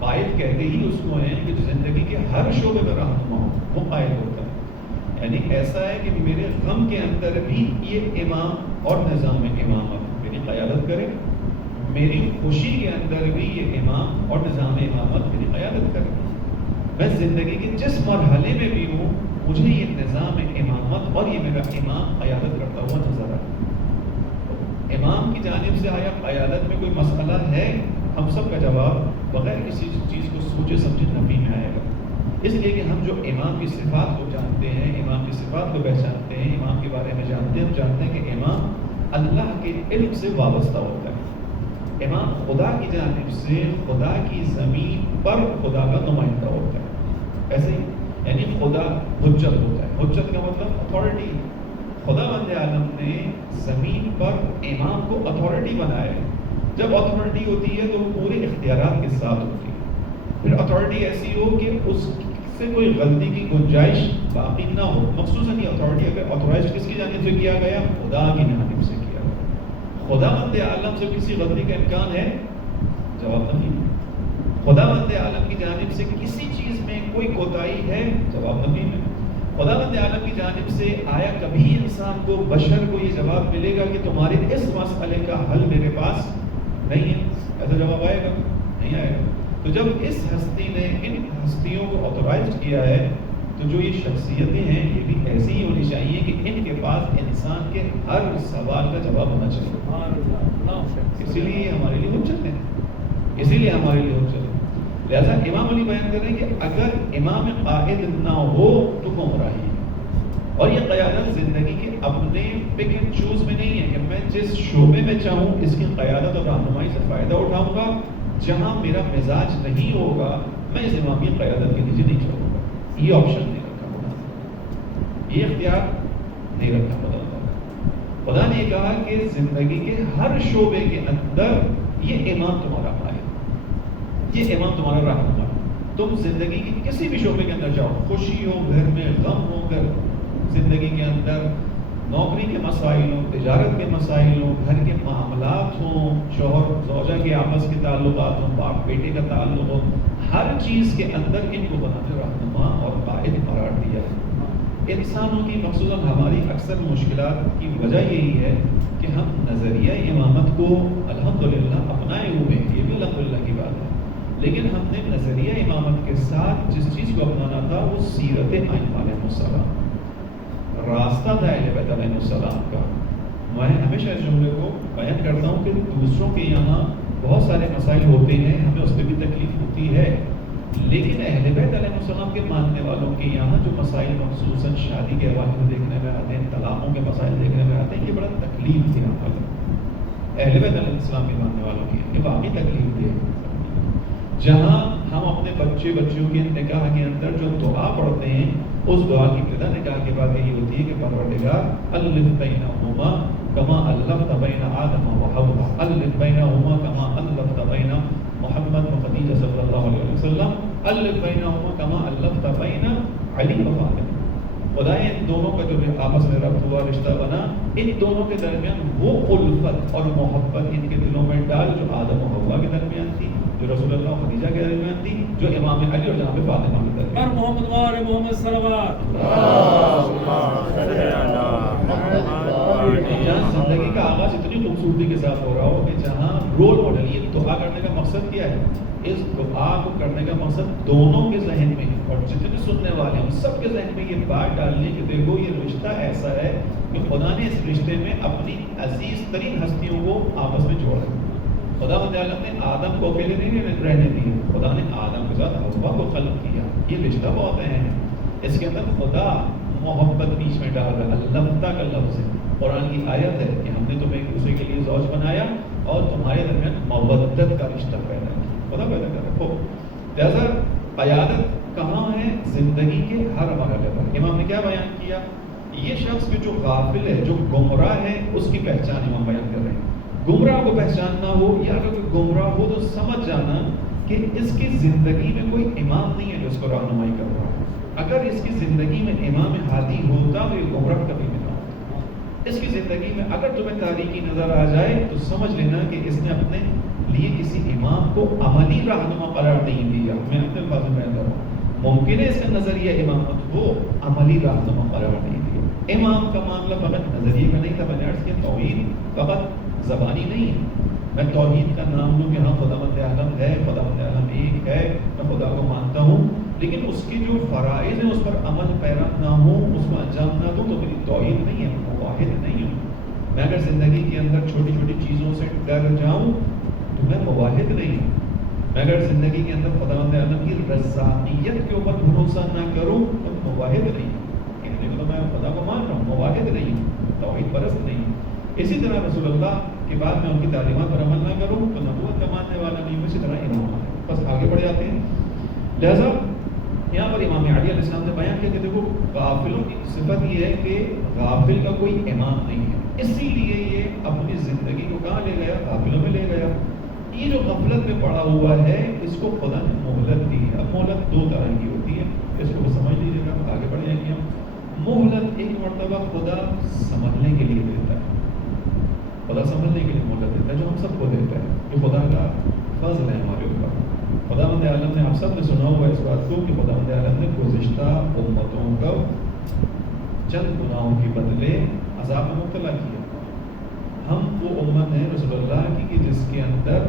قائد کہتے ہی اس کو ہیں کہ زندگی کے ہر شعبے میں رہنما ہو, وہ قائد ہوتا ہے. یعنی ایسا ہے کہ میرے غم کے اندر بھی یہ امام اور نظام امامت میری قیادت کرے, میری خوشی کے اندر بھی یہ امام اور نظام امامت میری قیادت کرے. میں زندگی کے جس مرحلے میں بھی ہوں مجھے یہ نظام امامت اور یہ میرا امام قیادت کرتا ہوا نظر آئے. امام کی جانب سے آیا قیادت میں کوئی مسئلہ ہے؟ ہم سب کا جواب بغیر کسی چیز کو سوچے سمجھے نفی میں آئے گا. اس لیے کہ ہم جو امام کی صفات کو جانتے ہیں, امام کی صفات کو پہچانتے ہیں, امام کے بارے میں جانتے ہیں, ہم جانتے ہیں کہ امام اللہ کے علم سے وابستہ ہوتا ہے. امام خدا کی جانب سے خدا کی زمین پر خدا کا نمائندہ ہوتا ہے. ایسے ہی یعنی خدا حجت ہوتا ہے. حجت کا مطلب اتھارٹی. خدا بند عالم نے زمین پر امام کو اتھارٹی بنایا ہے. جب اتھارٹی ہوتی ہے تو وہ پورے اختیارات کے ساتھ ہوتی ہے. پھر اتھارٹی ایسی ہو کہ اس سے کوئی غلطی کی گنجائش باقی نہ ہو. مخصوصاً یہ اتھارٹی اگر اتھورائز کس کی جانب سے کیا گیا؟ خدا کی جانب سے کیا گیا. خدا بند عالم سے کسی غلطی کا امکان ہے؟ جواب نہیں. خدا بند عالم کی جانب سے کسی چیز میں کوئی کوتاہی ہے؟ جواب نہیں ہے. خدا بند عالم کی جانب سے آیا کبھی انسان کو, بشر کو یہ جواب ملے گا کہ تمہارے اس مسئلے کا حل میرے پاس نہیں ہے؟ ایسا جواب آئے گا؟ نہیں آئے گا. تو جب اس ہستی نے ان ہستیوں کو آتھورائز کیا ہے تو جو یہ شخصیتیں ہیں یہ بھی ایسی ہی ہونی چاہیے کہ ان کے پاس انسان کے ہر سوال کا جواب ہونا چاہیے. اسی لیے ہمارے لیے حجت ہے, اسی لیے ہمارے لیے حجت ہے. لہذا امام علی بیان کر رہے ہیں کہ اگر امام قائد نہ ہو تو گمراہی ہے. اور یہ قیادت زندگی کے اپنے پک اینڈ چوز میں نہیں ہے کہ میں جس شعبے میں چاہوں اس کی قیادت اور رہنمائی سے فائدہ اٹھاؤں گا. جہاں میرا مزاج نہیں ہوگا میں اس امامی قیادت کے نیچے نہیں چلوں گا. یہ آپشن نہیں رکھا خدا, یہ اختیار نہیں رکھا خدا. خدا نے کہا کہ زندگی کے ہر شعبے کے اندر یہ امام تمہارا ہے, یہ امام تمہارا رہنما. تم زندگی کے کسی بھی شعبے کے اندر جاؤ, خوشی ہو گھر میں, غم ہو گھر زندگی کے اندر, نوکری کے مسائل ہوں, تجارت کے مسائل ہوں, گھر کے معاملات ہوں, شوہر زوجہ کے آپس کے تعلقات ہوں, باپ بیٹے کا تعلق ہو, ہر چیز کے اندر ان کو بنا کر رہنما اور قائد قرار دیا ہے. انسانوں کی مخصوصاً ہماری اکثر مشکلات کی وجہ یہی ہے کہ ہم نظریہ امامت کو الحمدللہ اپنائے ہوئے ہیں, یہ بھی الحمدللہ کی بات ہے, لیکن ہم نے نظریہ امامت کے ساتھ جس چیز کو اپنانا تھا وہ سیرت ائمہ علیہ السلام، راستہ تھا اہل بیت علیہ السلام کا۔ میں ہمیشہ اس جملے کو بیان کرتا ہوں کہ دوسروں کے یہاں بہت سارے مسائل ہوتے ہیں، ہمیں اس پہ بھی تکلیف ہوتی ہے، لیکن اہل بیت علیہ السلام کے ماننے والوں کے یہاں جو مسائل مخصوصاً شادی کے حوالے سے دیکھنے میں آتے ہیں، طلاقوں کے مسائل دیکھنے میں آتے ہیں، یہ بڑا تکلیف دیا اہل بیت علیہ السلام کے ماننے والوں کی، یہ واقعی تکلیف دے۔ جہاں ہم اپنے بچیوں کے نکاح کے اندر جو دعا پڑھتے ہیں، اس دعا کی ابتدا نکاح کے بعد یہی ہوتی ہے کہ پروردگار الف بینہما کما الفت بین آدم و حوا، الف بینہما کما الفت بین محمد و خدیجہ صلی اللہ علیہ وسلم، الف بینہما کما الفت بین علی و فاطمہ۔ خدا ان دونوں کا جو آپس میں ربط ہوا، رشتہ بنا، ان دونوں کے درمیان وہ الفت اور محبت ان کے دلوں میں ڈال جو آدم و حوا کے درمیان تھی، جو رسول اللہ و خدیجہ کے درمیان تھی، جو امام علی اور جناب فاطمہ کے درمیان پر محمد وال محمد صلوات۔ جہاں زندگی کا آغاز اتنی خوبصورتی کے ساتھ ہو رہا ہو کہ جہاں رول ماڈل، یہ دعا کرنے کا مقصد کیا ہے؟ اس دعا کو کرنے کا مقصد دونوں کے ذہن میں اور جتنے سننے والے ہیں سب کے ذہن میں یہ بات ڈالنے کہ دیکھو یہ رشتہ ایسا ہے کہ خدا نے اس رشتے میں اپنی عزیز ترین ہستیوں کو آپس میں جوڑا ہے۔ خدا متعلق نے آدم کو اکیلے نہیں رہنے دیے، خدا نے آدم کے ساتھ حوا کو خلق کیا، یہ رشتہ بہت اہم ہے۔ اس کے اندر خدا محبت بیچ میں ڈال رہا ہے، الفتہ کا لفظ ہے، قرآن کی آیت ہے کہ ہم نے تمہیں ایک دوسرے کے لیے زوج بنایا اور تمہارے درمیان مودت کا رشتہ پیدا کیا، خدا پیدا کر رہا ہے۔ لہذا قیادت کہاں ہے؟ زندگی کے ہر مرحلے پر۔ امام نے کیا بیان کیا؟ یہ شخص جو غافل ہے، جو گمراہ ہے، اس کی پہچان امام بیان کر رہے ہیں۔ گمراہ کو پہچاننا ہو یا اگر کوئی گمراہ ہو تو سمجھ جانا کہ اس کی زندگی میں کوئی امام نہیں ہے جو اس کو رہنمائی کر رہا ہے۔ اگر اس کی زندگی میں امام ہادی ہوتا تو یہ گمراہ کبھی بھی نہ ہوتا۔ اس کی زندگی میں اگر تمہیں تاریکی نظر آ جائے تو سمجھ لینا کہ اس نے اپنے لیے کسی امام کو عملی رہنما قرار نہیں دیا۔ میں اپنے الفاظ میں بیان کر رہا ہوں، ممکن ہے اس کا نظریہ امامت ہو، عملی رہنما قرار نہیں دیا۔ امام کا معاملہ فقط نظریے کا نہیں تھا، میں نے عرض کیا توحید فقط زبانی نہیں ہے۔ میں توحید کا نام لوں کہ ہاں خداوند عالم ہے، خداوند عالم ایک ہے، میں خدا کو مانتا ہوں، لیکن اس کی جو فرائض ہیں اس پر عمل پیرا نہ ہوں، اس کو انجام نہ دوں تو میری توحید نہیں ہے، میں واحد نہیں ہوں۔ میں اگر زندگی کے اندر چھوٹی چھوٹی چیزوں سے ڈر جاؤں تو میں مواحد نہیں ہوں۔ میں اگر زندگی کے اندر خداوند عالم کی رضائیت کے اوپر بھروسہ نہ کروں تو مواحد نہیں ہوں۔ کہنے کو تو میں خدا کو مان رہا ہوں، مواحد نہیں ہوں، توحید پرست نہیں ہوں۔ اسی طرح رسول اللہ کے بعد میں ان کی تعلیمات پر عمل نہ کروں تو نبوت کا ماننے والا نہیں ہوں، اسی طرح امام ہے۔ بس آگے بڑھ جاتے ہیں۔ لہذا یہاں پر امام علی علیہ السلام نے بیان کیا کہ دیکھو غافلوں کی صفت یہ ہے کہ غافل کا کوئی امام نہیں ہے، اسی لیے یہ اپنی زندگی کو کہاں لے گیا؟ غافلوں میں لے گیا۔ یہ جو غفلت میں پڑا ہوا ہے اس کو خدا نے مہلت دی ہے۔ اب مہلت دو طرح کی ہوتی ہے، اس کو سمجھ لیجیے گا، آگے بڑھ جائیں گے ہم۔ مہلت ایک مرتبہ خدا سمجھنے کے لیے دیتا ہے، خدا سمجھنے کے لیے مہلت دیتا ہے، جو ہم سب کو دیتا ہے، جو خدا کا فضل ہے ہمارے اوپر۔ خداوند عالم نے آپ سب نے سنا ہوا اس بات کو کہ خداوند عالم نے گزشتہ امتوں کو چند گناہوں کے بدلے عذاب میں مبتلا کیا۔ ہم وہ امت ہیں رسول اللہ کی کہ جس کے اندر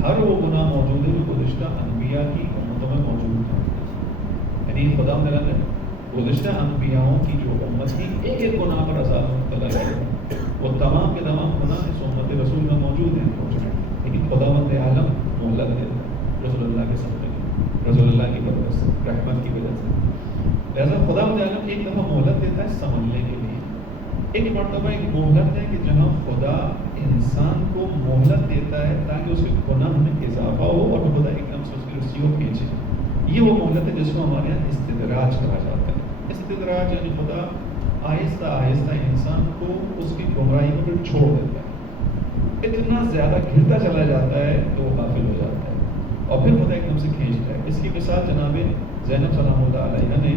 ہر وہ گناہ موجود ہے جو گزشتہ انبیاء کی امتوں میں موجود ہے۔ یعنی خداوند عالم نے گزشتہ انبیاءوں کی جو امت تھی ایک ایک گناہ پر عذاب میں مبتلا کیا، وہ تمام کے تمام گناہ اس امت رسول میں موجود ہیں، لیکن خداوند عالم مہلت دیتا ہے رسول اللہ کے سامنے، رسول اللہ کی برکت سے، رحمت کی وجہ سے۔ لہذا خداوند عالم ایک دفعہ مہلت دیتا ہے سمجھنے کے لیے۔ ایک مرتبہ ایک مہلت ہے کہ جہاں خدا انسان کو مہلت دیتا ہے تاکہ اس کے گناہ میں اضافہ ہو اور خدا ایک دم سے اس کی رسی کو کھینچے۔ یہ وہ مہلت ہے جس کو ہمارے یہاں استدراج کہا جاتا ہے۔ استدراج یعنی خدا آہستہ آہستہ انسان کو اس کی گمراہی کو پھر چھوڑ دیتا ہے، اتنا زیادہ گرتا چلا جاتا ہے کہ وہ غافل ہو جاتا ہے اور پھر خدا ایک دم سے کھینچتا ہے۔ اس کی مثال جناب زینب سلام اللہ علیہ نے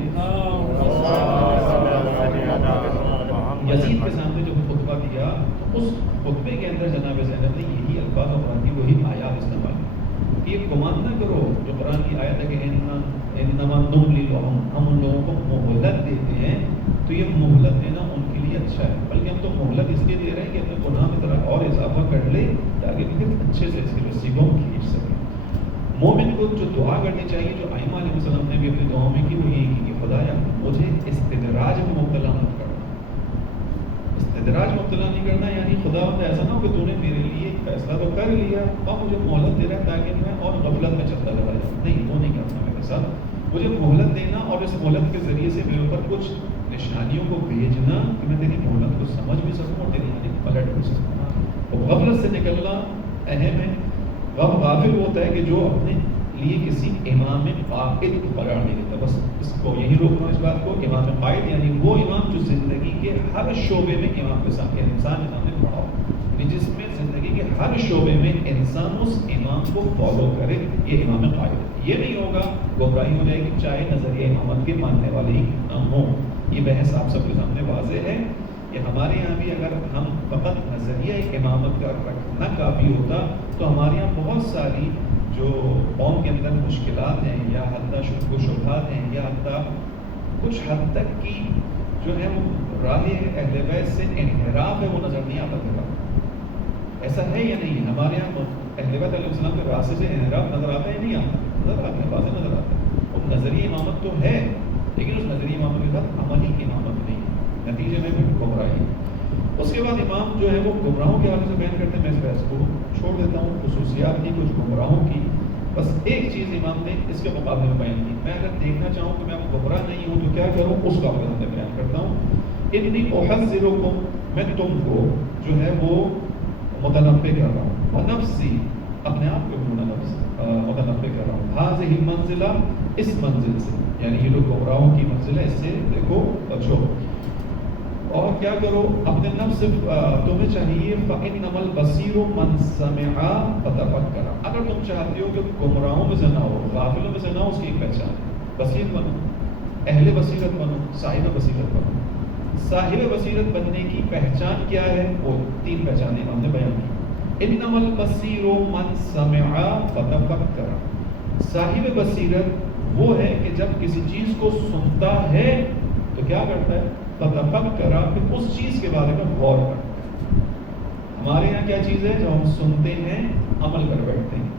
یزید کے سامنے جو خطبہ دیا، اس خطبے کے اندر جناب زینب نے یہی الفاظ اور قرآن کی وہی آیات استعمال کی کہ یہ گمان نہ کرو، جو قرآن کی آیت ہے کہ انما نملی لہم، ہم ان لوگوں کو مہلت دیتے ہیں تو یہ مہلت دینا ان کے لیے اچھا ہے، بلکہ ہم تو مہلت اس لیے دے رہے ہیں کہ اپنے گناہ میں ذرا اور اضافہ کر لے تاکہ پھر اچھے سے اس کی رسی کو ہم کھینچ سکیں۔ مومن کو جو دعا کرنی چاہیے، جو ائمہ علیہ السلام نے بھی اپنی دعاؤں میں کی، وہ یہی کی کہ خدایا مجھے استدراج میں مبتلا مت کرنا۔ استدراج میں مبتلا نہیں کرنا یعنی خدا ایسا نہ ہو کہ تو نے میرے لیے ایک فیصلہ تو کر لیا اور مجھے مہلت دے رہا ہے تاکہ میں اور غفلت میں چلتا چلا جاؤں، نہیں وہ نہیں کرنا میرے ساتھ۔ مجھے مہلت دینا اور اس مہلت کے ذریعے سے میرے اوپر کچھ نشانیوں کو بھیجنا کہ میں تیری مہلت کو سمجھ بھی سکوں اور تیری یعنی پلٹ بھی سکوں۔ تو غفلت سے نکلنا اہم ہے۔ غافل ہوتا ہے کہ جو اپنے لیے کسی امام قائد قرار نہیں دیتا۔ بس اس کو یہی روکنا اس بات کو، امام قائد یعنی وہ امام جو زندگی کے ہر شعبے میں امام کے سامنے انسان کے سامنے کھڑا ہو، یعنی جس میں زندگی کے ہر شعبے میں انسان اس امام کو فالو کرے، یہ امام قائد ہے۔ یہ نہیں ہوگا گمراہی ہو جائے گی چاہے نظریہ امامت کے ماننے والے ہی نہ ہوں۔ یہ بحث آپ سب کے سامنے واضح ہے کہ ہمارے یہاں بھی اگر ہم فقط نظریہ امامت کا رکھنا کافی ہوتا تو ہمارے یہاں بہت ساری جو قوم کے اندر مشکلات ہیں یا حتیٰ شبہ و شبہات ہیں یا حتیٰ کچھ حد تک کی جو ہے وہ راہ اہل بیت سے انحراف ہے وہ نظر نہیں آتا تھا۔ ایسا ہے یا نہیں؟ ہمارے یہاں اہل بیت علیہ السلام کے راستے سے انحراف نظر آتا ہے نہیں آتا؟ نظر آتا ہے، واضح نظر آتا ہے۔ اور نظری امامت تو ہے لیکن اس نظری امامت کے ساتھ عملی امامت نہیں، نتیجے میں پھر گمراہی۔ اس کے بعد امام جو ہے وہ گمراہوں کے حوالے سے بیان کرتے ہیں۔ میں اس بحث کو چھوڑ دیتا ہوں، خصوصیات کی کچھ گمراہوں کی، بس ایک چیز امام نے اس کے مقابلے میں بیان کی۔ میں اگر دیکھنا چاہوں کہ میں اب گمراہ نہیں ہوں تو کیا کروں، اس کا میں بیان کرتا ہوں۔ انی احذرکم، میں تم کو جو ہے وہ متنبہ کر رہا ہوں، ونفسی، اپنے آپ کو متنبہ کر رہا ہوں، ہذہ منزلہ، اس منزل سے، یعنی یہ لوگ گمراہوں کی منزل ہے، اس سے دیکھو بچو۔ اور کیا کرو، اپنے نفس سے تمہیں چاہیے فَإِنَّمَا الْبَصِيرُ مَنْ سَمِعَ فَتَفَكَّرَ، اگر تم چاہتے ہو کہ گمراہوں میں سے نہ ہو، غافلوں میں سے نہ ہو، اس کی ایک پہچان ہے، بصیر بنو، اہل بصیرت بنو، صاحب بصیرت بنو۔ صاحب بصیرت بننے کی پہچان کیا ہے؟ وہ 3 پہچانیں ہم نے بیان کی۔ اِنَّمَا الْبَصِيرُ مَنْ سَمِعَ فَتَفَكَّرَ، صاحب بصیرت وہ ہے کہ جب کسی چیز کو سنتا ہے تو کیا کرتا ہے؟ فتفکر، پھر اس چیز کے بارے میں غور کرتا ہے۔ ہمارے یہاں کیا چیز ہے؟ جب ہم سنتے ہیں عمل کر بیٹھتے ہیں۔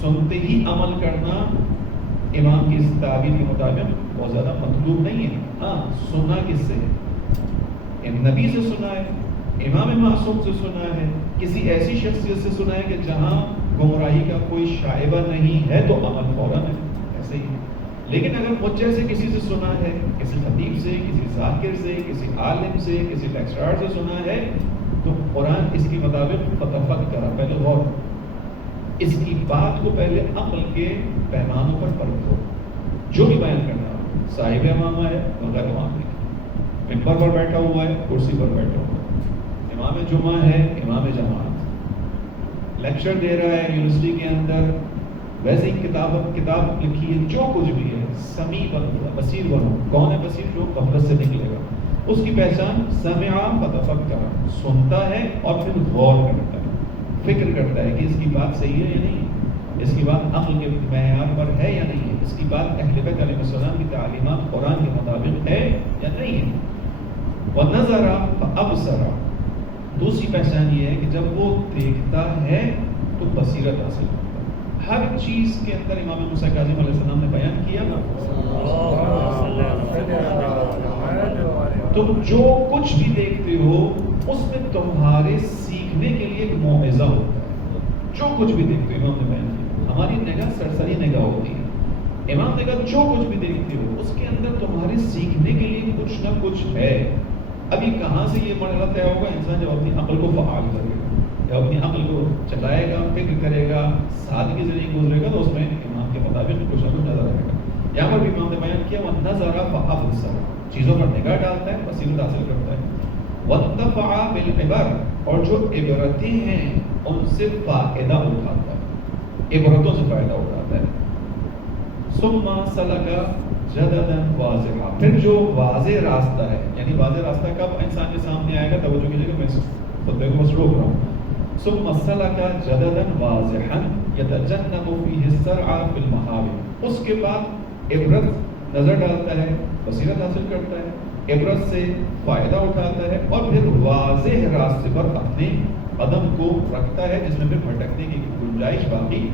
سنتے ہی عمل کرنا امام کی اس تعبیر کے مطابق بہت زیادہ مطلوب نہیں ہے۔ ہاں، سنا کس سے؟ نبی سے سنا ہے، امام معصوم سے سنا ہے، کسی ایسی شخصیت سے سنا ہے کہ جہاں گمراہی کا کوئی شائبہ نہیں ہے تو عمل فوراً ہے، ایسے ہی۔ لیکن اگر مجھ جیسے کسی سے سنا ہے، کسی خطیب سے، کسی ذاکر سے، کسی عالم سے، کسی لیکچرار سے سنا ہے تو قرآن اس کے مطابق فتفکر، پہلے غور، اس کی بات کو پہلے عقل کے پیمانوں پر پرکھو۔ جو بھی بیان کرنا ہے، صاحب امامہ ہے غیر امام ہے، ممبر پر بیٹھا ہوا ہے، کرسی پر بیٹھا ہوا ہے، امام جمعہ ہے، امام جماعت، لیکچر دے رہا ہے یونیورسٹی کے اندر، ویسے ہی کتاب لکھی ہے، جو کچھ بھی ہے، سمیع بنو، بصیر بنو۔ کون ہے بصیر؟ جو غفلت سے نکلے گا۔ اس کی پہچان سمع فتفکر، سنتا ہے اور پھر غور کرتا ہے، فکر کرتا ہے کہ اس کی بات صحیح ہے یا نہیں، اس کی بات عقل کے معیار پر ہے یا نہیں ہے، اس کی بات اہل بیت علیہ السلام کی تعلیمات قرآن کے مطابق ہے یا نہیں ہے۔ وَنَظَرَ فَأَبْصَرَ، دوسری پہچان یہ ہے کہ جب وہ دیکھتا ہے تو بصیرت حاصل کرتا ہے۔ ہر چیز کے اندر امام موسیٰ کاظم علیہ السلام نے بیان کیا نا، تم جو کچھ بھی دیکھتے ہو اس میں تمہارے سیکھنے کے لیے ایک موعظہ ہوتا ہے۔ جو کچھ بھی دیکھتے ہو، امام نے بیان کیا، ہماری نگاہ سرسری نگاہ ہوتی ہے، امام نے کہا جو کچھ بھی دیکھتے ہو اس کے اندر تمہارے سیکھنے کے لیے کچھ نہ کچھ ہے۔ ابھی کہاں سے یہ مرحلہ طے ہوگا؟ انسان جب اپنی عقل کو فعال کرے گا، جب اپنی عقل کو چلائے گا، فکر کرے گا، سادگی سے نہیں گزرے گا تو اس میں امام کے مطابق کچھ نہ کچھ نظر آئے گا۔ یہاں پر بھی امام نے بیان کیا وَنَظَرَ فَأَبْصَرَ، چیزوں پر نگاہ ڈالتا ہے، بصیرت حاصل کرتا ہے۔ وَانْتَفَعَ بِالْعِبَرِ، اور جو عبرتیں ہیں ان سے فائدہ اٹھاتا ہے، عبرتوں سے فائدہ اٹھاتا ہے۔ ثُمَّ سَلَكَ جَدَدًا وَاضِحًا، پھر جو واضح راستہ ہے، یعنی واضح راستہ کب انسان کے سامنے آئے گا؟ توجہ کیجیے گا، میں خطبے کو بس روک رہا ہوں۔ ثُمَّ سَلَكَ جَدَدًا وَاضِحًا يَتَجَنَّبُ فِيهِ السَّرْعَ فِي الْمَحَاوِرِ، اس کے بعد عبرت نظر ڈالتا ہے، بصیرت حاصل کرتا ہے، عبرت سے فائدہ اٹھاتا ہے اور پھر واضح راستے پر اپنے قدم کو رکھتا ہے جس میں پھر بھٹکنے کی گنجائش باقی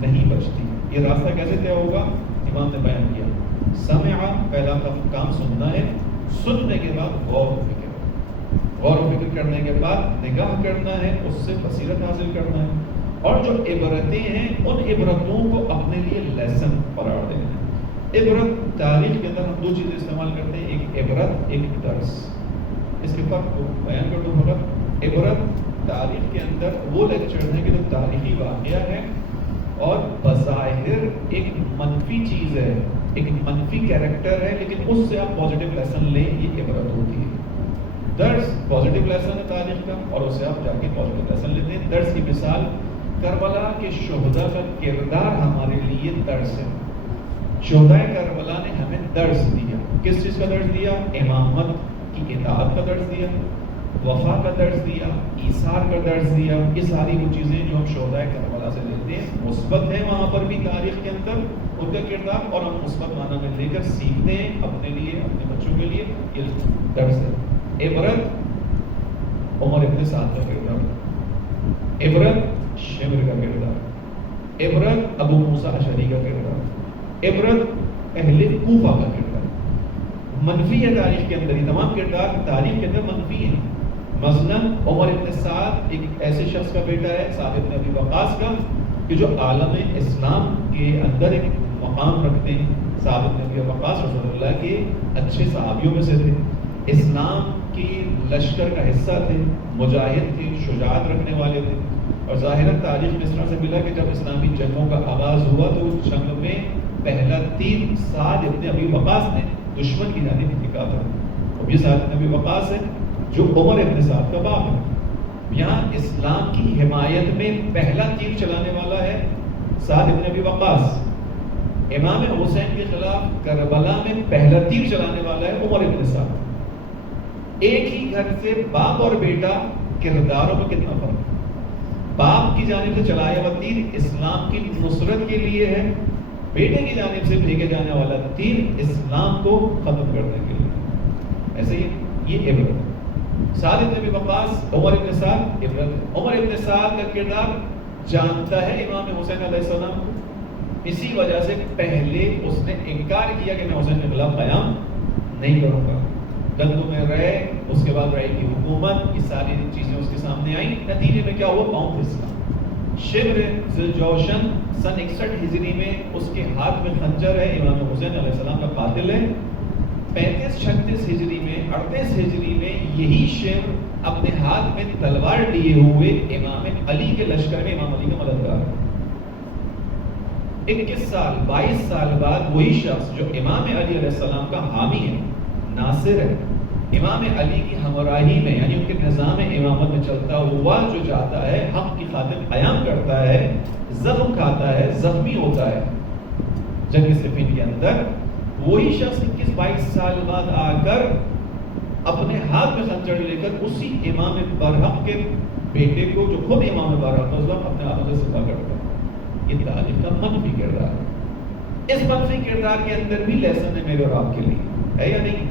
نہیں بچتی. یہ راستہ کیسے طے ہوگا؟ امام نے بیان کیا. سمع پہلا کام سننا ہے، سننے کے بعد غور و فکر، غور و فکر کرنے کے بعد نگاہ کرنا ہے، اس سے بصیرت حاصل کرنا ہے، اور جو عبرتیں ہیں ان عبرتوں کو اپنے لیے لیسن قرار دینا ہے. عبرت تاریخ کے اندر ہم دو چیزیں استعمال کرتے ہیں، ایک عبرت، ایک درس. اس کے فرق کو بیان کر دوں فقط. عبرت تاریخ کے اندر وہ لیکچر ہے کہ جو تاریخی واقعہ ہے اور بظاہر ایک منفی چیز ہے، ایک منفی کیریکٹر ہے، لیکن اس سے آپ پازیٹیو لیسن لیں، یہ عبرت ہوتی ہے. درس پازیٹیو لیسن ہے تاریخ کا، اور اسے آپ جا کے پازیٹیو لیسن لیتے ہیں. درس کی مثال کربلا کے شہداء کا کردار ہمارے لیے درس ہے. شہداء کربلا نے ہمیں درس دیا. کس چیز کا درس دیا؟ امامت کی اطاعت کا درس دیا، وفا کا درس دیا، ایثار کا درس دیا. یہ ساری وہ چیزیں جو ہم شہداء کربلا سے لیتے ہیں مثبت ہیں وہاں پر بھی تاریخ کے اندر ان کا کردار، اور ہم مثبت معنی میں لے کر سیکھتے ہیں اپنے لیے، اپنے بچوں کے لیے. یہ درس ہے. عبرت عمر ابن سعد کا کردار، عبرت شمر کا کردار، عبرت ابو موسیٰ اشعری کا کردار، عبرت اہل کوفہ کا کردار. منفی ہے تاریخ کے اندر، یہ تمام کردار تاریخ کے اندر منفی ہیں. مثلا عمر ابن سعد ایک ایسے شخص کا بیٹا ہے، سعد بن ابی وقاص کا، کہ جو عالم اسلام کے اندر ایک مقام رکھتے ہیں. سعد بن ابی وقاص رسول اللہ کے اچھے صحابیوں میں سے تھے، اسلام کی لشکر کا حصہ تھے، مجاہد تھے، شجاعت رکھنے والے تھے. اور ظاہراً تاریخ میں اس طرح سے ملا کہ جب اسلامی جنگوں کا آغاز ہوا تو اس جنگ میں پہلا تیر سعد ابن ابی وقاص نے دشمن کی جانب پھینکا تھا. اب یہ سعد ابن ابی وقاص ہے جو عمر ابن سعد کا باپ ہے. یہاں اسلام کی حمایت میں پہلا تیر چلانے والا ہے سعد ابن ابی وقاص. امام حسین کے خلاف کربلا میں پہلا تیر چلانے والا ہے عمر ابن سعد. ایک ہی گھر سے باپ اور بیٹا، کرداروں میں کتنا فرق. باپ کی جانب سے چلایا ہوا تیر اسلام کی نصرت کے لیے ہے، بیٹے کی جانب سے بھیجے جانے والا تیر اسلام کو ختم کرنے کے لیے. ایسے ہی یہ عبرت. سعد ابن ابی وقاص، عمر ابن سعد عبرت. عمر ابن سعد کا کردار جانتا ہے امام حسین علیہ السلام کو، اسی وجہ سے پہلے اس نے انکار کیا کہ میں حسین کے خلاف قیام نہیں کروں گا. دندوں میں رہے، اس کے بعد رہے کی حکومت، یہ ساری چیزیں اس کے سامنے آئیں. نتیجے میں کیا ہوا؟ پاؤں پھسلا. شبر ذوالجوشن سن 61 ہجری میں اس کے ہاتھ میں خنجر ہے، امام حسین علیہ السلام کا قاتل ہے. 35-36 ہجری میں 38 ہجری میں یہی شبر اپنے ہاتھ میں تلوار لیے ہوئے امام علی کے لشکر میں امام علی کا مددگار ہے. 21 سال 22 سال بعد وہی شخص جو امام علی علیہ السلام کا حامی ہے، ناصر ہے، امام علی کی ہمراہی میں یعنی ان کے نظام امامت میں چلتا ہوا جو جاتا ہے، حق کی خاطر قیام کرتا ہے، زخم کھاتا ہے، زخمی ہوتا ہے جنگ صفین کے اندر، وہی شخص 21-22 سال بعد آ کر اپنے ہاتھ میں خنجر لے کر اسی امام برحق کے بیٹے کو جو خود امام برحق اپنے ہاتھوں سے ذبح کرتا ہے. یہ تاریخ کا منفی کردار ہے. اس منفی کردار کے اندر بھی لیسن ہے میرے اور آپ کے لیے، ہے یا نہیں؟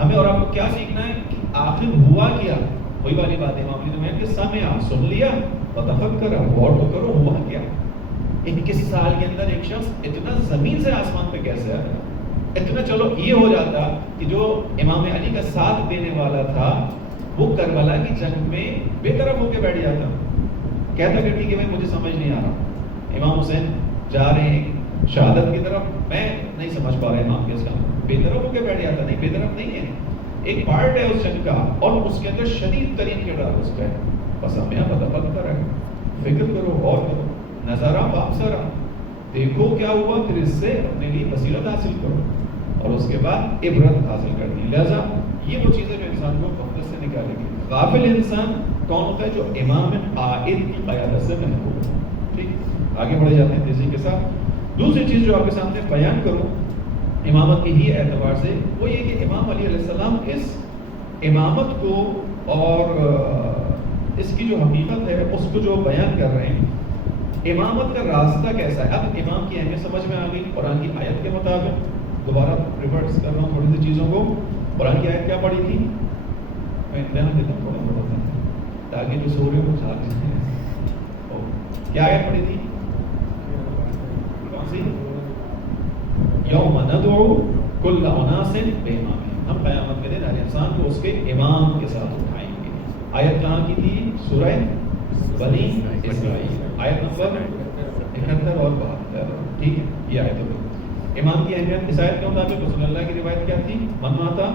ہمیں اور آپ کو کیا سیکھنا ہے کہ آخر ہوا کیا؟ وہی والی بات ہے امام علی نے کہ سمعا، سن لیا، وتفکر، غور تو کرو ہوا کیا. 21 سال کے اندر ایک شخص اتنا زمین سے آسمان پہ کیسے آ گیا؟ اتنا چلو یہ ہو جاتا کہ جو امام علی کا ساتھ دینے والا تھا وہ کربلا کی جنگ میں بے طرف ہو کے بیٹھ جاتا، کہتا کہ ٹھیک ہے مجھے سمجھ نہیں آ رہا، امام حسین جا رہے ہیں شہادت کی طرف، میں نہیں سمجھ پا رہا امام کے اسلام، بے طرف ہو کے بیٹھ جاتا. نہیں، بے طرف نہیں ہے، ایک پارٹ ہے اس جنگ کا اور اس کے اندر شدید ترین کردار اس کا ہے. بس ہمیں تفکر ہے، فکر کرو، غور کرو، نظارہ باپسرا، دیکھو کیا ہوا، پھر اس سے اپنے لیے بصیرت حاصل کرو اور اس کے بعد عبرت حاصل کرنی. لہٰذا یہ وہ چیزیں جو انسان کو غفلت سے نکالے گی. غافل انسان کون ہوتا ہے؟ جو امام قائد کی قیادت سے محبوب ہے. ٹھیک، آگے بڑھے جاتے ہیں تیزی کے ساتھ. دوسری چیز جو آپ کے سامنے بیان کروں امامت کے ہی اعتبار سے، وہ یہ کہ امام علی علیہ السلام اس امامت کو اور اس کی جو حقیقت ہے اس کو جو بیان کر رہے ہیں، امامت کا راستہ کیسا ہے. اب امام کی اہمیت سمجھ میں آ گئی قرآن کی آیت کے مطابق. دوبارہ ریورس کر رہا ہوں تھوڑی سی چیزوں کو. قرآن کی آیت کیا پڑھی تھی؟ میں امتحان دیتا ہوں تھوڑا تاکہ جو سو رہے وہ جھاگ جائیں. کیا آیت پڑھی تھی؟ سی یوم ندعو کل اناس بامامہم، ہم قیامت کے دن ہر انسان کو اس کے امام کے ساتھ اٹھائیں گے. آیت کہاں کی تھی؟ سورہ بنی اسرائیل، آیت نمبر 71 اور 72. ٹھیک ہے، یہ آیت ہوگی. امام کی اہمیت اس آیت کے مطابق رسول اللہ کی روایت کیا تھی؟ من ماتا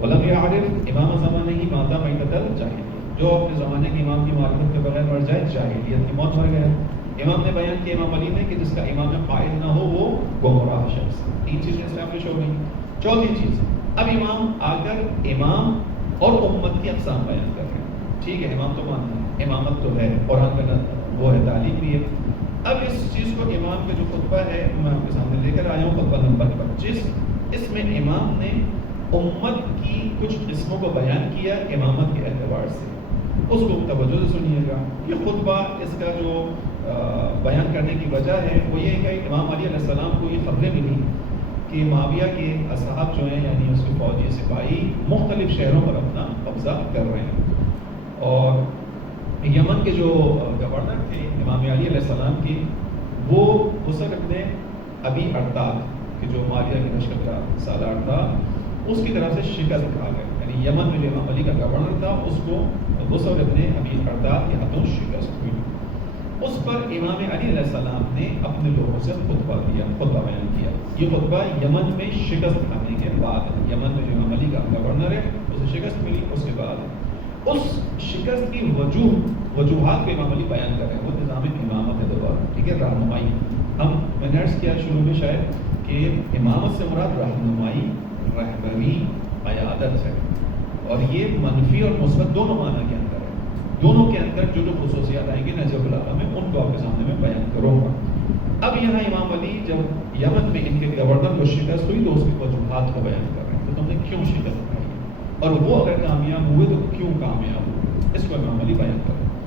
ولم یعرف امام زمانہ ہی ماتا میتۃ الجاہلیہ، جو اپنے زمانے کے امام کی معرفت کے بغیر مر جائے جاہلیت کی موت مر گیا. امام نے بیان کیا امام علی نے کہ جس کا امام قائد نہ ہو وہ گمراہ شخص. 3 چیزیں اسٹیبلش ہو گئی. چوتھی چیز، اب امام آ کر امام اور امت کی اقسام بیان کر رہے ہیں. ٹھیک ہے، امام تو ماننا ہے، امامت تو ہے، قرآن کا وہ ہے، تعلیم بھی ہے. اب اس چیز کو امام کا جو خطبہ ہے میں آپ کے سامنے لے کر آیا ہوں، خطبہ نمبر 25. اس میں امام نے امت کی کچھ قسموں کو بیان کیا امامت کے اعتبار سے. اس کو توجہ سے سنیے گا. یہ خطبہ اس کا جو بیان کرنے کی وجہ ہے وہ یہ ہے کہ امام علی علیہ السلام کو یہ خبریں ملی کہ معاویہ کے اصحاب جو ہیں یعنی اس کے فوجی سپاہی مختلف شہروں پر اپنا قبضہ کر رہے ہیں. اور یمن کے جو گورنر تھے امام علی علیہ السلام کی، وہ حسن ابن ابی ارطاد کہ جو معاویہ کے لشکر کا سالار تھا اس کی طرف سے شکست کھا گئے. یعنی یمن میں جو امام علی کا گورنر تھا اس کو حسن ابن ابی ارطاد کے ہاتھوں شکست ہوئی. اس پر امام علی علیہ السلام نے اپنے لوگوں سے خطبہ بیان کیا. یہ خطبہ یمن میں شکست کھانے کے بعد، یمن میں جو امام علی کا گورنر ہے اسے شکست ملی اس کے بعد اس شکست کی وجوہات پہ امام علی بیان کر رہے ہیں. وہ نظام امامت ہے دوبارہ، ٹھیک ہے، رہنمائی. میں نے عرض کیا شروع میں شاید کہ امامت سے مراد رہنمائی، رہبری، قیادت ہے، اور یہ منفی اور مثبت دونوں معنی کے اندر ہے. دونوں کے اندر جو خصوصیات آئیں گی نہج البلاغہ میں ان کو آپ کے سامنے میں بیان کروں گا. اب یہاں امام علی جب یمن میں ان کے گورنر کو شکست ہوئی تو اس کی وجوہات کو بیان کر رہے ہیں کہ تم نے کیوں شکست کھائی اور وہ اگر کامیاب ہوئے تو کیوں کامیاب ہوئے، اس کو امام علی بیان کر رہے ہیں.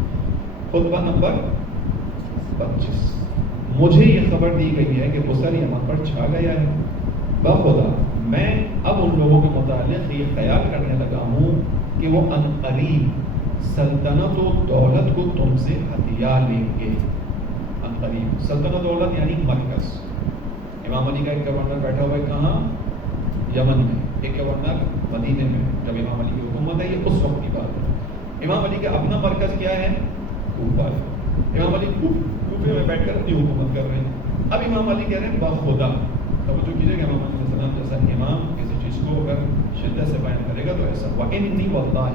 خطبہ نمبر 25. مجھے یہ خبر دی گئی ہے کہ بصر یمن پر چھا گیا ہے. بخدا میں اب ان لوگوں کے متعلق یہ خیال کرنے لگا ہوں کہ وہ عنقریب سلطنت و دولت کو تم سے ہتھیا لیں گے. عنقریب سلطنت و دولت یعنی مرکز. امام علی کا ایک گورنر بیٹھا ہوا ہے کہاں؟ یمن میں. ایک گورنر مدینے میں. جب امام علی کی حکومت ہے، یہ اس وقت کی بات ہے. امام علی کا اپنا مرکز کیا ہے؟ کوفہ. امام علی کوفے میں بیٹھ کر اپنی حکومت کر رہے ہیں. اب امام علی کہہ رہے ہیں بخدا، توجہ کیجیے گا، امام علیہ السلام جیسا امام کسی چیز کو اگر شدت سے بیان کرے گا تو ایسا. وَإِنِّي وَاللَّهِ،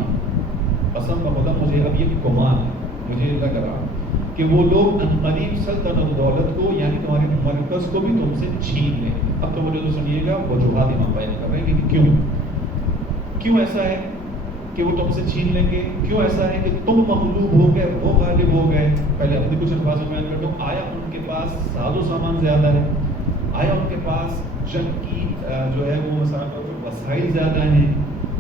قسم بخدا مجھے اب یہ گمان ہے، مجھے لگ رہا کہ وہ لوگ عنقریب سلطنت دولت کو یعنی تمہارے مرکز کو بھی تم سے چھین لیں. اب تو مجھے تو سنیے گا وجوہات امام بیان کر رہے ہیں کہ کیوں ایسا ہے کہ وہ تم سے چھین لیں گے. کیوں ایسا ہے کہ تم مغلوب ہو گئے، وہ غالب ہو گئے. پہلے اپنے کچھ الفاظ میں بیان کر دوں. آیا ان کے پاس ساز و سامان زیادہ ہے؟ آیا ان کے پاس جنگ کی جو ہے وہ وسائل زیادہ ہیں؟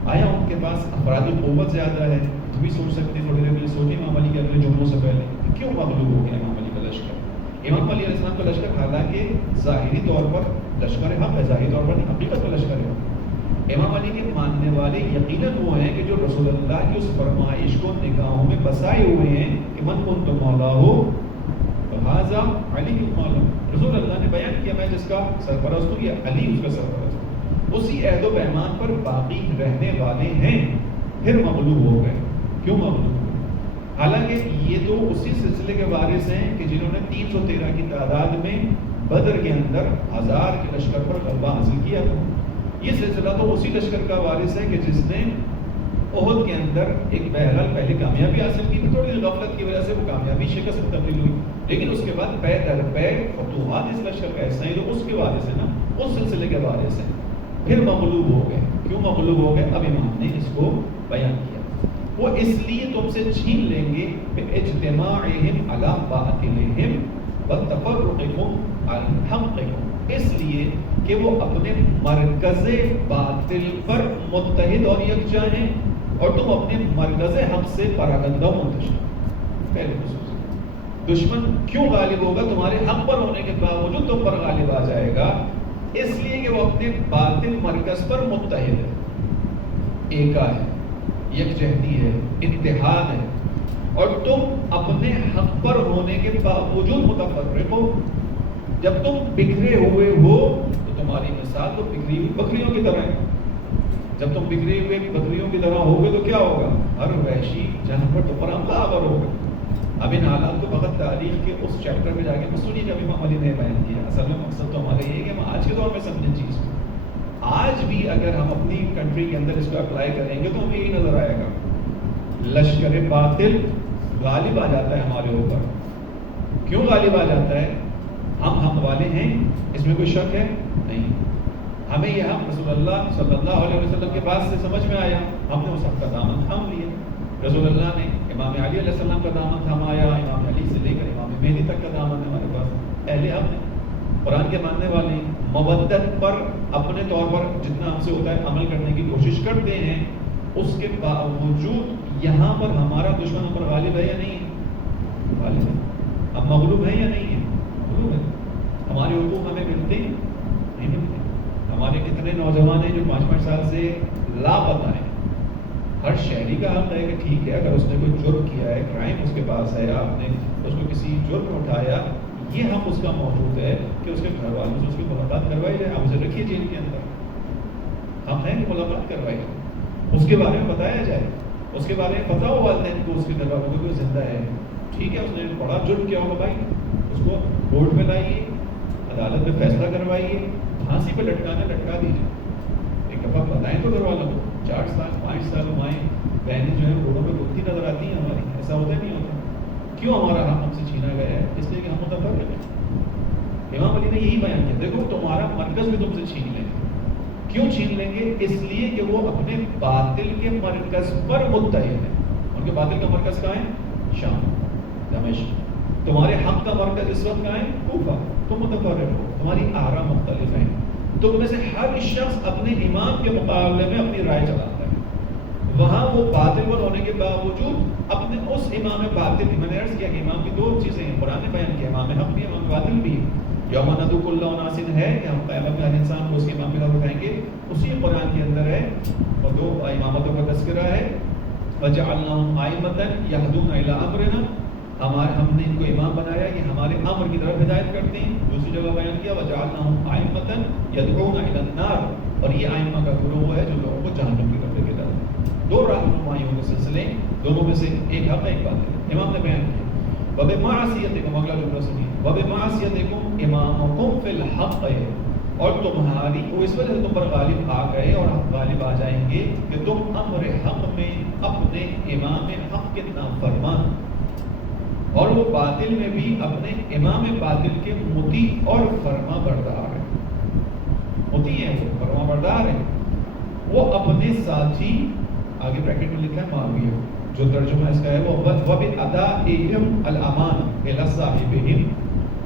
آیا ان کے پاس افرادی قوت زیادہ ہے؟ تو بھی سوچ سکتے ہیں. تھوڑی دیر کے لیے سوچیں امام علی کے اگلے جملوں سے پہلے کیوں مغلوب ہو گیا امام علی کا لشکر. امام علی علیہ السلام کا لشکر حالانکہ ظاہری طور پر لشکر حق ہے، ظاہری طور پر نہیں، حقیقت کا لشکر ہے. امام علی کے ماننے والے یقیناً وہ ہیں کہ جو رسول اللہ کی اس فرمائش کو نگاہوں میں بسائے ہوئے ہیں کہ من کنت مولا ہو فہذا علی مولا. رسول اللہ نے بیان کیا میں جس کا سرپرست ہوں، یہ علی اس کا سرپرست ہے. اسی عہد و پیمان پر باقی رہنے والے ہیں، پھر مغلوب ہو گئے. کیوں مغلوب ہوئے؟ حالانکہ یہ تو اسی سلسلے کے وارث ہیں کہ جنہوں نے 313 کی تعداد میں بدر کے اندر 1000 کے لشکر پر غلبہ حاصل کیا تھا. یہ سلسلہ تو اسی لشکر کا وارث ہے کہ جس نے احد کے اندر ایک بہرحال پہلے کامیابی حاصل کی تھی، تھوڑی غفلت کی وجہ سے وہ کامیابی شکست میں تبدیل ہوئی، لیکن اس کے بعد پے در پے فتوحات اس لشکر کا حصہ ہیں جو اس کے وارث ہے نا، اس سلسلے کے وارث ہیں. پھر مغلوب ہو گئے. کیوں مغلوب ہو گئے؟ اب امام نے اس کو بیان کیا. وہ اس لیے تم سے چھین لیں گے باجتماعہم علی باطلہم وتفرقکم عن حقکم، اس لیے کہ وہ اپنے مرکز باطل پر متحد اور یکجا ہیں اور تم اپنے مرکز حق سے پراگندہ و منتشر. پہلے خصوص دشمن کیوں غالب ہوگا؟ تمہارے حق پر ہونے کے باوجود تم پر غالب آ جائے گا، اس لیے کہ وہ اپنے باطل مرکز پر متحد ہے، ایکا ہے، یکجہتی ہے، اتحاد ہے، اور تم اپنے حق پر ہونے کے باوجود متفرق ہو. جب تم بکھرے ہوئے ہو تو تمہاری مثال تو بکھری ہوئی بکریوں کی طرح ہے. جب تم بکھرے ہوئے بکریوں کی طرح ہوگے تو کیا ہوگا؟ ہر وحشی جانور تو پر حملہ آور ہوگا. اب ان حالات کو فقط تاریخ کے اس چیپٹر میں جا کے مت سنیے جب امام علی نے بیان کیا. اصل میں مقصد تو ہمارا یہ ہے کہ ہم آج کے دور میں سمجھیں چیز کو. آج بھی اگر ہم اپنی کنٹری کے اندر اس کو اپلائی کریں گے تو ہمیں یہی نظر آئے گا. لشکر باطل غالب آ جاتا ہے ہمارے اوپر. کیوں غالب آ جاتا ہے؟ ہم حق والے ہیں، اس میں کوئی شک ہے نہیں. ہمیں یہ حق رسول اللہ صلی اللہ علیہ وسلم کے بعد سے سمجھ میں آیا، ہم نے اس حق کا دامن تھام لیا. رسول اللہ نے امام علی علیہ السلام کا دامن تھامایا. امام علی سے لے کر امام مہدی تک کا دامن ہمارے پاس. اہل حق ہیں، قرآن کے ماننے والے ہیں، مودت پر اپنے طور پر جتنا ہم سے ہوتا ہے عمل کرنے کی کوشش کرتے ہیں. اس کے باوجود یہاں پر ہمارا دشمن ہم پر غالب ہے یا نہیں ہے؟ غالب ہے. اب مغلوب ہے یا نہیں ہے؟ مغلوب ہے. ہمارے حقوق ہمیں ملتے ہیں نہیں ملتے. ہمارے کتنے نوجوان ہیں جو 5-5 سال سے لاپتہ ہیں. ہر شہری کا حق ہے کہ ٹھیک ہے اگر اس نے کوئی جرم کیا ہے، کرائم اس کے پاس ہے، آپ نے اس کو کسی جرم میں اٹھایا، یہ حق اس کا موجود ہے کہ اس کے گھر والوں سے اس کی ملاقات کروائی جائے. آپ اسے رکھیے جیل کے اندر، حق ہے کہ ملاقات کروائی جائے، اس کے بارے میں بتایا جائے، اس کے بارے میں پتا ہو والدین کو، اس کے گھر والوں کو کہ وہ زندہ ہے. ٹھیک ہے، اس نے بڑا جرم کیا ہوگا بھائی، اس کو کورٹ میں لائیے، عدالت میں فیصلہ کروائیے، پھانسی پہ لٹکا دیجیے. ایک دفعہ بتائیں تو گھر والوں کو. 4 سال 5 سال مائیں بہنیں جو ہیں روڈوں پہ گھومتی نظر آتی ہیں ہماری. ایسا ہوتا نہیں ہوتا. کیوں ہمارا حق ہم سے چھینا گیا ہے؟ اس لیے کہ ہم متفرق ہیں. امام علی نے یہی بیان کیا، دیکھو تمہارا مرکز بھی تم سے چھین لیں گے. کیوں چھین لیں گے؟ اس لیے کہ وہ اپنے باطل کے مرکز پر متحد ہیں. ان کے باطل کا مرکز کہاں ہے؟ شام، دمشق. تمہارے حق کا مرکز اس وقت کہاں ہے؟ کوفہ. تم متفرق ہو، تمہاری آراء مختلف ہیں. تم میں سے ہر شخص اپنے امام کے مقابلے میں اپنی رائے چلاتا ہے. وہاں وہ باطل پر ہونے کے باوجود اپنے اس امام باطل، میں نے عرض کیا کہ امام کی 2 چیزیں ہیں، قرآن نے بیان کیا، امام حق بھی امام باطل بھی. یوم ندعو کل اناس ہے کہ ہم قیامت میں ہر انسان کو اس کے امام کے ساتھ اٹھائیں گے، اسی قرآن کے اندر ہے. اور 2 امامتوں کا تذکرہ ہے، وجعلناہم ائمۃ یہدون الی امرنا، ہم نے ان کو امام بنایا کہ ہمارے امر کی طرف ہدایت کرتے ہیں. دوسری جگہ بیان کیا وجعلناہم ائمۃ یدعون الی النار، اور یہ ائمہ کا گروہ ہے جو لوگوں کو جہنم کی طرف لے کے جاتا ہے. 2 رہنمائیوں کے سلسلے، دونوں میں سے ایک حق ہے ایک باطل ہے. امام نے بیان کیا وَبِمَعْصِيَتِكُمْ، اگلا جملہ سنیے، وَبِمَعْصِيَتِكُمْ إِمَامُكُمْ فِي الْحَقِّ، اور تمہاری وہ اس وجہ سے تم پر غالب آ گئے اور غالب آ جائیں گے کہ تم امر حق میں اپنے امام حق کے نافرمان، اور وہ باطل میں بھی اپنے امام باطل کے مطیع اور فرما بردار ہیں. مطیع ہیں، وہ فرما بردار ہیں. وہ اپنے ساتھی، آگے بریکٹ میں لکھا ہے معاویہ، جو ترجمہ اس کا ہے وہ وَبِأَدَائِهِمْ الْأَمَانَةَ إِلَى صَاحِبِهِمْ،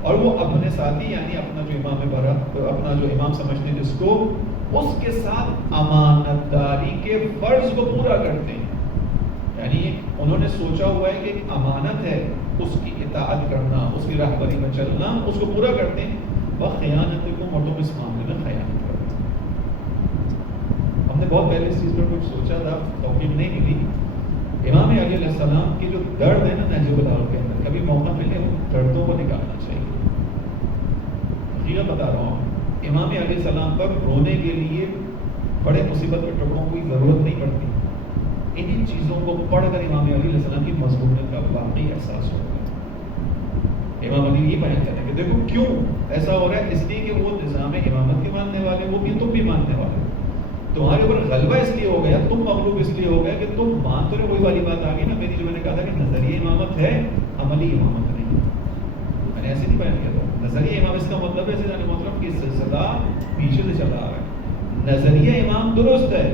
اور وہ اپنے ساتھی یعنی اپنا جو امام برا، اپنا جو امام سمجھتے ہیں جس کو، اس کے ساتھ امانت داری کے فرض کو پورا کرتے ہیں. یعنی انہوں نے سوچا ہوا ہے کہ ایک امانت ہے، اس کی اطاعت کرنا، اس کی راہبری میں چلنا، اس کو پورا کرتے ہیں. وَخِيَانَتِكُمْ، اور تم اس معاملے میں خیانت کرتے ہیں. ہم نے بہت پہلے اس چیز پر کچھ سوچا تھا، توفیق نہیں ملی. امام علی علیہ السلام کی جو درد ہے نا نہج البلاغہ کے اندر، کبھی موقع ملے ان دردوں کو نکالنا چاہیے. حقیقت بتا رہا ہوں، امام علیہ السلام پر رونے کے لیے بڑے مصیبت کے ٹکڑوں کی ضرورت نہیں پڑتی. انہی چیزوں کو پڑھ کر امام علی علیہ السلام کی مضبوطیت کا واقعی احساس ہوگا. امام علی یہ بیان کرتے ہیں کہ دیکھو کیوں ایسا ہو رہا ہے، اس لیے کہ وہ نظام امامت کے ماننے والے، وہ بھی تم بھی ماننے والے. تمہارے اوپر غلبہ اس لیے ہو گیا، تم مغلوب اس لیے ہو گئے کہ تم مان تو رہے. وہی والی بات آ گئی نا میری، جو میں نے کہا تھا کہ نظریہ امامت ہے، عملی امامت نہیں. میں نے ایسے نہیں بیان کیا تھا. نظریہ امام اس کا مطلب ہے جانے مطلب کہ سلسلہ پیچھے سے چلا آ رہا ہے. نظریہ امام درست ہے،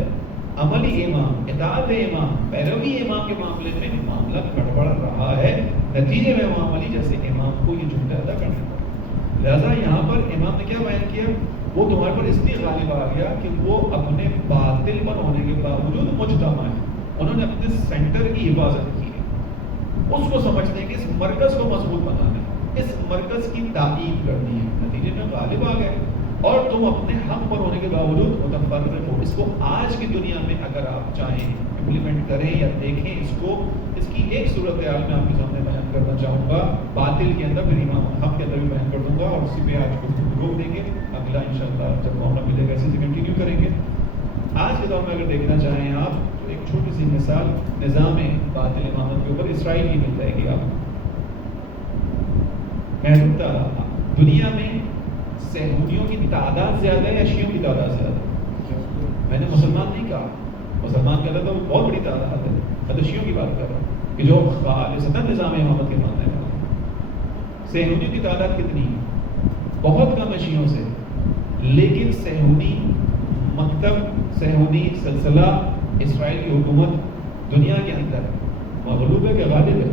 عملی امام، اطاعت امام، پیروی امام کے معاملے میں معاملہ گڑبڑ رہا ہے. نتیجے میں امام علی جیسے امام کو یہ جملہ ادا کرنا پڑا. لہٰذا یہاں پر امام نے کیا بیان کیا، وہ تمہارے پر اس لیے غالب آ گیا کہ وہ اپنے باطل پر ہونے کے باوجود مجتمع ہے. انہوں نے اپنے سینٹر کی حفاظت کی ہے. اس کو سمجھتے ہیں کہ اس مرکز کو مضبوط بنانا ہے، اس مرکز کی تائید کرنی ہے. نتیجے میں غالب آ گئے اور تم اپنے حق پر ہونے کے باوجود متفرق ہو. اس کو آج کی دنیا میں اگر آپ چاہیں امپلیمنٹ کریں یا دیکھیں اس کو، اس کی ایک صورتحال میں آپ کے سامنے بیان بیان کرنا چاہوں گا باطل کے اندر، پھر امام حق کے اندر بھی بیان کر دوں گا، اور اسی پہ آج گفتگو روک دیں گے. اگلا انشاءاللہ جب موقع ملے گا اسی سے کنٹینیو کریں گے. آج کے دور میں اگر دیکھنا چاہیں آپ تو ایک چھوٹی سی مثال نظام باطل امامت کے اوپر اسرائیل کی مل جائے گی. آپ محدود دنیا میں صہیونیوں کی تعداد زیادہ ہے یا شیعوں کی تعداد زیادہ ہے؟ میں نے مسلمان نہیں کہا، مسلمان کہتا تو بہت بڑی تعداد ہے. میں تو شیعوں کی بات کر رہا ہوں کہ جو خالصتاً نظام امامت کے ماننے والے ہیں. صہیونیوں کی تعداد کتنی ہے؟ بہت کم ہے شیعوں سے. لیکن صہیونی مکتب، صہیونی سلسلہ، اسرائیل کی حکومت دنیا کے اندر مغلوب ہے کہ غالب ہے؟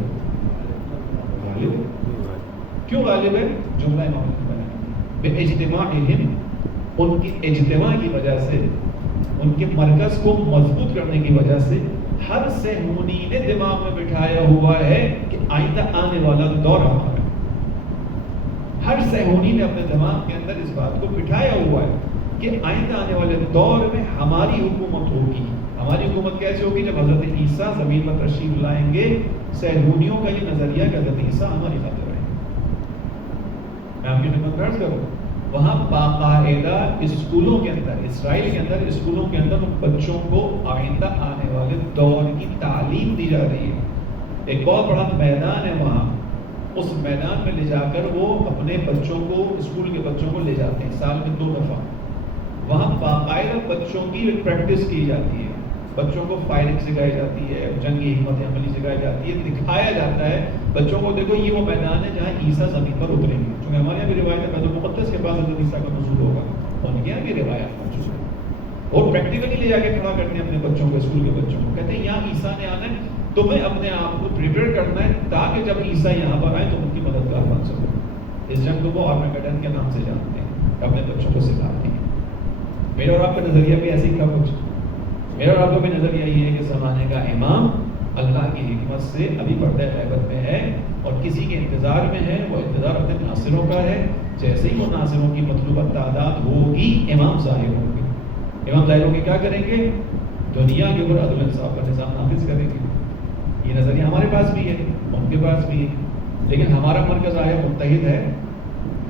غالب ہے. کیوں غالب ہے؟ جملہ امامت کی بنا بے اجتماعہم، ان کی اجتماع کی وجہ سے، ان کے مرکز کو مضبوط کرنے کی وجہ سے ہر صہیونی نے دماغ میں بٹھایا ہوا ہے کہ آئندہ آنے والا دور ہمارا ہے. ہر صہیونی نے اپنے دماغ کے اندر اس بات کو بٹھایا ہوا ہے کہ آئندہ آنے والے دور میں ہماری حکومت ہوگی. ہماری حکومت کیسے ہوگی؟ جب حضرت عیسیٰ زمین پر تشریف لائیں گے. صہیونیوں کا یہ نظریہ کہ حضرت عیسیٰ ہماری خاطر آئیں گے. میں آپ کی خدمت عرض کروں، وہاں باقاعدہ اسکولوں کے اندر، اسرائیل کے اندر اسکولوں کے اندر بچوں کو آئندہ آنے والے دور کی تعلیم دی جا رہی ہے. ایک بہت بڑا میدان ہے وہاں، اس میدان میں لے جا کر وہ اپنے بچوں کو، اسکول کے بچوں کو لے جاتے ہیں سال میں 2 دفعہ. وہاں باقاعدہ بچوں کی پریکٹس کی جاتی ہے، بچوں کو فائرنگ سکھائی جاتی ہے، جنگی حکمت عملی سکھائی جاتی ہے، دکھایا جاتا ہے بچوں کو دیکھو یہ وہ میدان ہے جہاں عیسیٰ زمین پر اتریں گے. چونکہ ہمارے یہاں بھی روایت ہے بیت المقدس کے پاس حضرت عیسیٰ کا نزول ہوگا، ان کے یہاں بھی روایت موجود ہے. اور پریکٹیکلی لے جا کے کھڑا کرتے ہیں اپنے بچوں کو، اسکول کے بچوں کو، کہتے ہیں یہاں عیسیٰ نے آنا ہے، تمہیں اپنے آپ کو پریپیئر کرنا ہے تاکہ جب عیسیٰ یہاں پر آئے تو ان کی مددگار بن سکو. اس جنگ کو وہ آرمیگیڈن کے نام سے جانتے ہیں، اپنے بچوں کو سکھاتے ہیں. میرا اور آپ کا نظریہ بھی ایسے ہی تھا کچھ. میرا اور آپ کا بھی نظریہ یہ ہے کہ زمانے کا امام اللہ کی حکمت سے ابھی پردہ غیبت میں ہے اور کسی کے انتظار میں ہے. وہ انتظار اپنے ناصروں کا ہے. جیسے ہی وہ ناصروں کی مطلوبہ تعداد ہوگی امام ظاہر ہوں گے. امام ظاہر ہو کے کیا کریں گے؟ دنیا کے اوپر عدل انصاف کا نظام نافذ کریں گے. یہ نظریہ ہمارے پاس بھی ہے، ان کے پاس بھی ہے. لیکن ہمارا مرکز آیا متحد ہے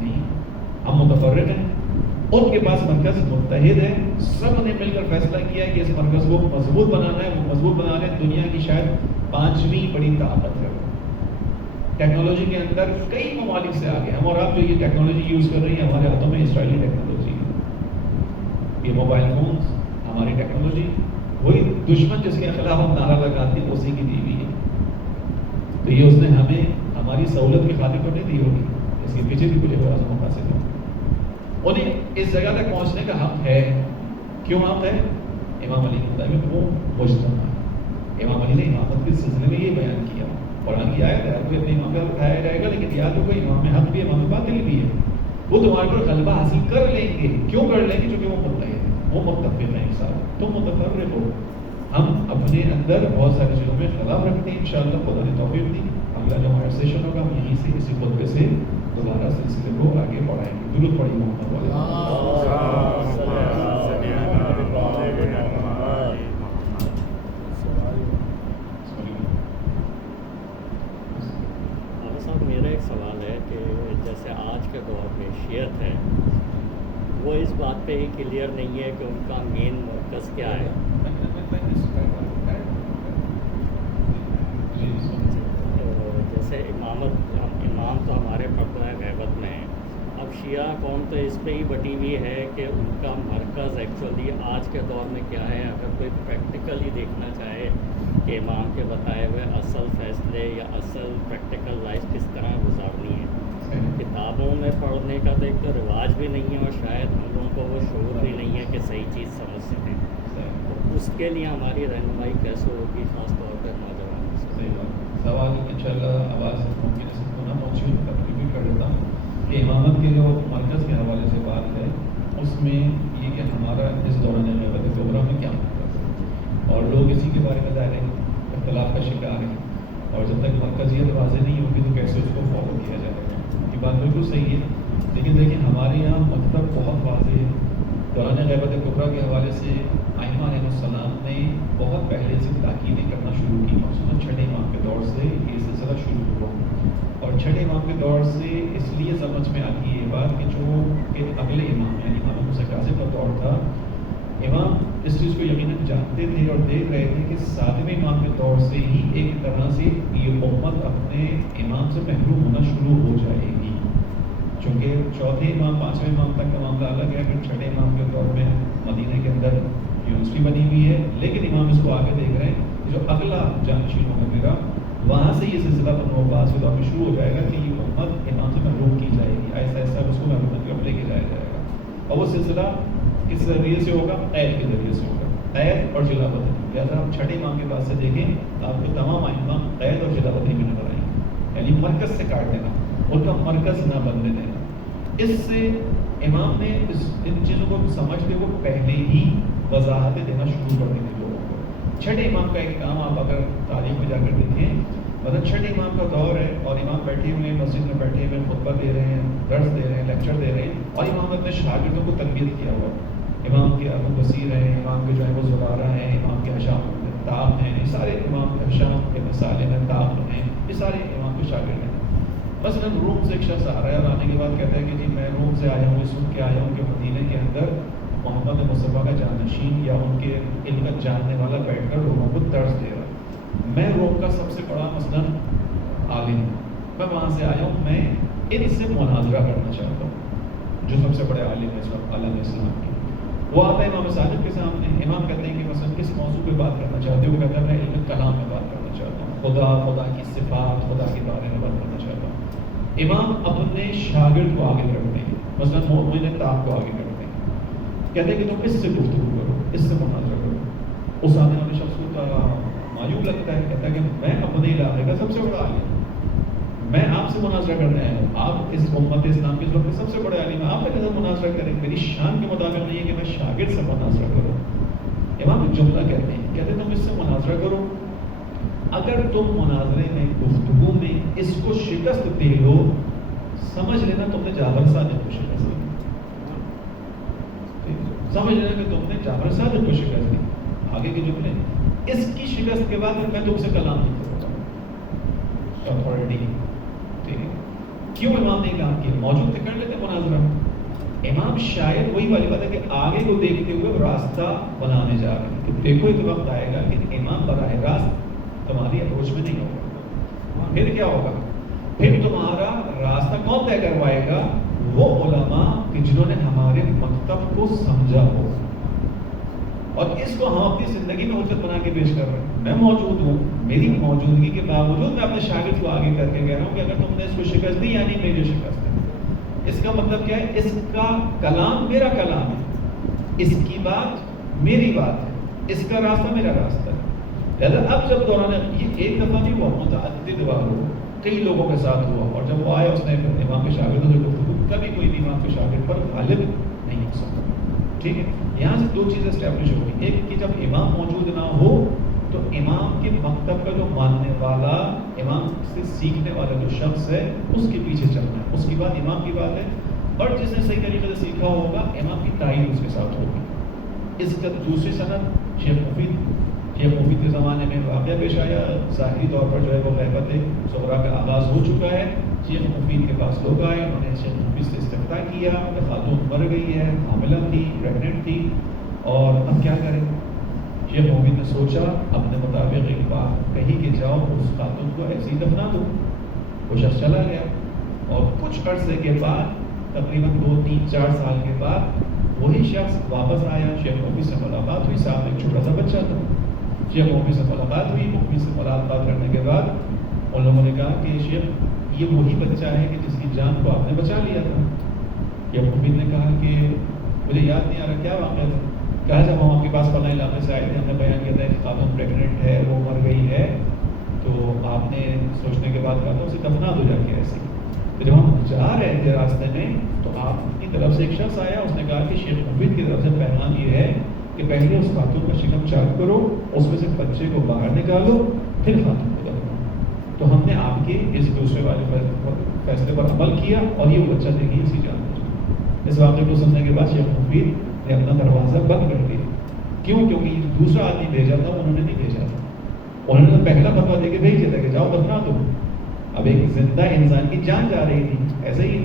نہیں، ہم متفرق ہیں. ان کے پاس مرکز متحد ہے. سب نے مل کر فیصلہ کیا ہے کہ اس مرکز کو مضبوط بنانا ہے. وہ مضبوط بنانے دنیا کی شاید 5ویں بڑی طاقت ہے. ٹیکنالوجی کے اندر کئی ممالک سے آگے. ہم اور آپ جو یہ ٹیکنالوجی یوز کر رہی ہیں ہمارے ہاتھوں میں اسرائیلی ٹیکنالوجی ہے. یہ موبائل فونز ہماری ٹیکنالوجی، وہی دشمن جس کے خلاف ہم نعرہ لگاتے ہیں اسی کی دی ہوئی ہے. تو یہ اس نے ہمیں ہماری سہولت کی خاطر تو نہیں دی ہوگی، اس کے پیچھے بھی کچھ بڑا مقاصد ہے. انہیں اس جگہ تک پہنچنے کا حق ہے. کیوں حق ہے؟ امام علی کے مطابق وہ مجتمع ہے. امام علی نے امامت کے سلسلے میں یہ بیان کیا. قرآن کی آیت ہے، کوئی اپنے امام کا اٹھایا جائے گا، لیکن یاد رکھو امام حق بھی امام باطل بھی ہے. وہ تمہارے پر غلبہ حاصل کر لیں گے. کیوں کر لیں گے؟ کیونکہ وہ متحد ہیں، وہ متفق ہیں. ایک ساتھ تم متفرق ہو. ہم اپنے اندر بہت ساری چیزوں میں خلاف رکھتے ہیں. انشاءاللہ خدا نے توفیق دی. اگلا جو ہمارا سیشن ہوگا ہم یہیں سے اسی خطبے سے دوبارہ سلسلے کو آگے بڑھائیں گے. درود پڑھی محمد والے. صاحب میرا ایک سوال ہے کہ جیسے آج کے دور میں شیعت ہے، وہ اس بات پہ ہی کلیئر نہیں ہے کہ ان کا مین مرکز کیا ہے. جیسے امام تو ہمارے پردہ غیبت میں ہے. اب شیعہ قوم تو اس پہ ہی بٹی ہوئی ہے کہ ان کا مرکز ایکچولی آج کے دور میں کیا ہے. اگر کوئی پریکٹیکلی دیکھنا چاہے کہ امام کے بتائے ہوئے اصل فیصلے یا اصل پریکٹیکل لائف کس طرح گزارنی ہے، کتابوں میں پڑھنے کا تو ایک تو رواج بھی نہیں ہے اور شاید ہم لوگوں کو وہ شعور بھی نہیں ہے کہ صحیح چیز سمجھ سکیں. تو اس کے لیے ہماری رہنمائی کیسے ہوگی، خاص طور پر نوجوانوں سے؟ سوال انشاءاللہ آواز ممکن ہے سب کو نہ پہنچی ہو، تب ریپیٹ کر دیتا ہوں کہ امامت کے جو مرکز کے حوالے سے بات ہے اس میں یہ کہ ہمارا اس دوران غیبت پروگرام میں کیا مرکز ہے، اور لوگ اسی کے بارے میں ظاہر اختلاف کا شکار ہیں. اور جب تک مرکزیت واضح نہیں ہوگی تو کیسے اس کو فالو کیا جائے گا. یہ بات بالکل صحیح ہے. لیکن دیکھیں ہمارے یہاں مکتب بہت واضح ہے. دوران غیبت کبریٰ کے حوالے سے ائمہ علیہ السلام نے بہت پہلے سے تاکیدیں کرنا شروع کی. خصوصاً 6 امام کے دور سے یہ سلسلہ شروع ہوا. چھٹے امام کے دور سے اس لیے سمجھ میں آتی ہے یہ بات کہ جو کہ اگلے امام یعنی امام موسیٰ کاظم کا دور تھا، امام اس چیز کو یقیناً جانتے تھے اور دیکھ رہے تھے کہ ساتویں امام کے دور سے ہی ایک طرح سے یہ امت اپنے امام سے محروم ہونا شروع ہو جائے گی، چونکہ چوتھے امام پانچویں امام تک کا معاملہ الگ ہے، پھر چھٹے امام کے دور میں مدینہ کے اندر یونیورسٹی بنی ہوئی ہے، لیکن امام اس کو آگے دیکھ رہے ہیں جو اگلا جانشین ہوگا میرا، وہاں سے یہ سلسلہ بنو عباس کے دور میں شروع ہو جائے گا کہ یہ امت امام سے محروم کی جائے گی، ایسا ایسا اس کو محرومیت کی طرف لے کے جایا جائے گا، اور وہ سلسلہ کس ذریعے سے ہوگا؟ قید کے ذریعے سے ہوگا، قید اور جلا وطنی۔ لہٰذا ہم چھٹے امام کے پاس سے دیکھیں آپ کو تمام ائمہ قید اور جلا وطنی میں نظر آئیں گے، یعنی مرکز سے کاٹ دینا، ان کا مرکز نہ بننے دینا۔ اس سے امام نے ان چیزوں کو سمجھتے ہوئے پہلے ہی وضاحتیں دینا شروع کر دی تھی لوگوں کو۔ چھٹے امام کا ایک کام آپ اگر تاریخ میں جا کر دیکھیں، مطلب چھٹے امام کا دور ہے اور امام بیٹھے ہوئے مسجد میں بیٹھے ہوئے خطبہ دے رہے ہیں، درس دے رہے ہیں، لیکچر دے رہے ہیں، اور امام نے اپنے شاگردوں کو تربیت کیا ہوا۔ امام کے ابو بصیر ہیں، امام کے جو ہے وہ زرارہ ہیں، امام کے حشام تاب ہیں، یہ سارے امام کے حشام کے مسالے ہیں، تاب ہیں، یہ سارے امام کے شاگرد ہیں۔ مثلا روم سے ایک شخص آ رہا ہے اور آنے کے بعد کہتا ہے کہ جی میں روم سے آیا ہوں، سن کے آیا ہوں کہ مدینے کے اندر محمد مصطفیٰ کا جانشین یا ان کے علم کا جاننے والا بیٹھ کر لوگوں کو درس دے رہا ہے، میں روم کا سب سے بڑا مثلا عالم ہوں، میں وہاں سے آیا ہوں، میں ان سے مناظرہ کرنا چاہتا ہوں جو سب سے بڑے عالم ہیں عالم اسلام کے۔ وہ آتا ہے امام صادق کے سامنے، امام کہتے ہیں کہ مثلا کس موضوع پہ بات کرنا چاہتے ہو؟ وہ کہتا ہے میں علم کلام میں بات کرنا چاہتا ہوں، خدا کی صفات، خدا کے بارے میں بات کرنا چاہتا ہوں۔ امام اپنے شاگرد کو آگے کرتے ہیں، مثلا مومن تاب کو آگے کرتے ہیں، کہتے ہیں کہ تم اس سے گفتگو کرو، اس سے مناظرہ کرو۔ اس آنے والے شخص کو معیوب لگتا ہے، کہتا ہے کہ میں اپنے علاقے کا سب سے بڑا عالم ہوں، میں آپ سے مناظرہ کرنے آیا ہوں، آپ اس امت اسلام کے وقت سب سے بڑے عالم ہیں، آپ میرے ساتھ مناظرہ کریں، میری شان کے مطابق نہیں ہے کہ میں شاگرد سے مناظرہ کروں۔ امام ایک جملہ کہتے ہیں تم اس سے مناظرہ کرو، اگر تم مناظرے میں گفتگو میں اس کو شکست دے لو، سمجھ لینا تم نے جابر صادق کو شکست دی، سمجھ لینا کہ تم نے جابر صادق کو شکست دی۔ آگے کے جملے اس کی شکست کے بعد میں تم سے کلام نہیں کروں گا، اتھارٹی، ٹھیک ہے؟ کیوں امام نے کام کیا؟ موجود تھے، کر لیتے مناظرہ۔ امام شاید وہی والی بات ہے کہ آگے کو دیکھتے ہوئے راستہ بنانے جا رہے ہیں کہ دیکھو ایک وقت آئے گا کہ امام براہ راست تمہاری اپروچ میں نہیں ہوگا، پھر کیا ہوگا؟ پھر تمہارا راستہ کون طے کروائے گا؟ وہ علماء کہ جنہوں نے ہمارے مکتب کو سمجھا ہو، اور اس کو ہم اپنی زندگی میں حجت بنا کے پیش کر رہے ہیں۔ میں موجود ہوں، میری موجودگی کے باوجود میں اپنے شاگرد کو آگے کر کے کہہ رہا ہوں کہ اگر تم نے اس کو شکست دی یعنی میری شکست ہے۔ اس کا مطلب کیا ہے؟ اس کا کلام میرا کلام ہے، اس کی بات میری بات ہے، اس کا راستہ میرا راستہ ہے۔ لہٰذا اب جب دوران یہ ایک دفعہ نہیں ہوا، متعدد بار ہوا، کئی لوگوں کے ساتھ ہوا، اور جب وہ آیا اس نے امام کے شاگردوں سے گفتگو، کبھی کوئی بھی امام کے شاگرد پر غالب نہیں ہو سکتا، ٹھیک ہے؟ یہاں سے دو چیزیں اسٹیبلش ہوگی، ایک کہ جب امام موجود نہ ہو تو امام کے مکتب کا جو ماننے والا، امام سے سیکھنے والا جو شخص ہے اس کے پیچھے چلنا ہے، اس کی بات امام کی بات ہے، اور جس نے صحیح طریقے سے سیکھا ہوگا امام کی تائید اس کے ساتھ ہوگی۔ اس کا دوسری سند شیخ مفید کے زمانے میں واقعہ پیش آیا، ظاہری طور پر جو ہے وہ غیبت صغریٰ کا آغاز ہو چکا ہے، شیخ مفید کے پاس لوگ آئے، انہوں نے شیخ مفید سے استفتاء کیا کہ خاتون مر گئی ہے، حاملہ تھی، پریگننٹ تھی، اور اب کیا کریں؟ شیخ مفید نے سوچا اپنے مطابق ایک بات کہی کہ جاؤ اس خاتون کو ایسے ہی دفنا دو۔ وہ شخص چلا گیا، اور کچھ عرصے کے بعد تقریباً 2 3 4 سال کے بعد وہی شخص واپس آیا، شیخ مفید سے ملاقات ہوئی، ساتھ ایک چھوٹا سا بچہ تھا، شیخ مفید سے ملاقات ہوئی، مفید سے ملاقات کرنے کے بعد ان لوگوں نے کہا کہ شیخ یہ وہی بچہ ہے کہ جس کی جان کو آپ نے بچا لیا تھا۔ شیخ مفید نے کہا کہ مجھے یاد نہیں آ رہا کیا واقعہ تھا، کہا جب ہم آپ کے پاس فلاں علاقے سے آئے تھے، ہم نے بیان کیا تھا کہ خاتون پریگننٹ ہے، وہ مر گئی ہے، تو آپ نے سوچنے کے بعد کہا تھا اسے دفنا دو جا کے ایسے۔ تو جب ہم جا رہے تھے راستے میں تو آپ کی طرف سے ایک شخص آیا، اس نے کہا کہ شیخ مفید کی طرف سے پیغام یہ ہے کہ پہلے اس خاتون کا شکم چاک کرو، اس میں سے بچے کو باہر نکالو، پھر خاتون کو دفناؤ۔ تو ہم نے آپ کے اس دوسرے والے فیصلے پر عمل کیا، اور یہ بچہ دیکھیے اسی جان میں۔ اس واقعے کو سننے کے بعد شیخ مفید نے اپنا دروازہ بند کر دیا۔ کیوں؟ کیونکہ یہ دوسرا آدمی بھیجا تھا، انہوں نے نہیں بھیجا تھا، انہوں نے پہلا فتویٰ دے کے بھیج دیا تھا کہ جاؤ دفنا دو، اب ایک زندہ انسان کی جان جا رہی تھی. ایسے ہی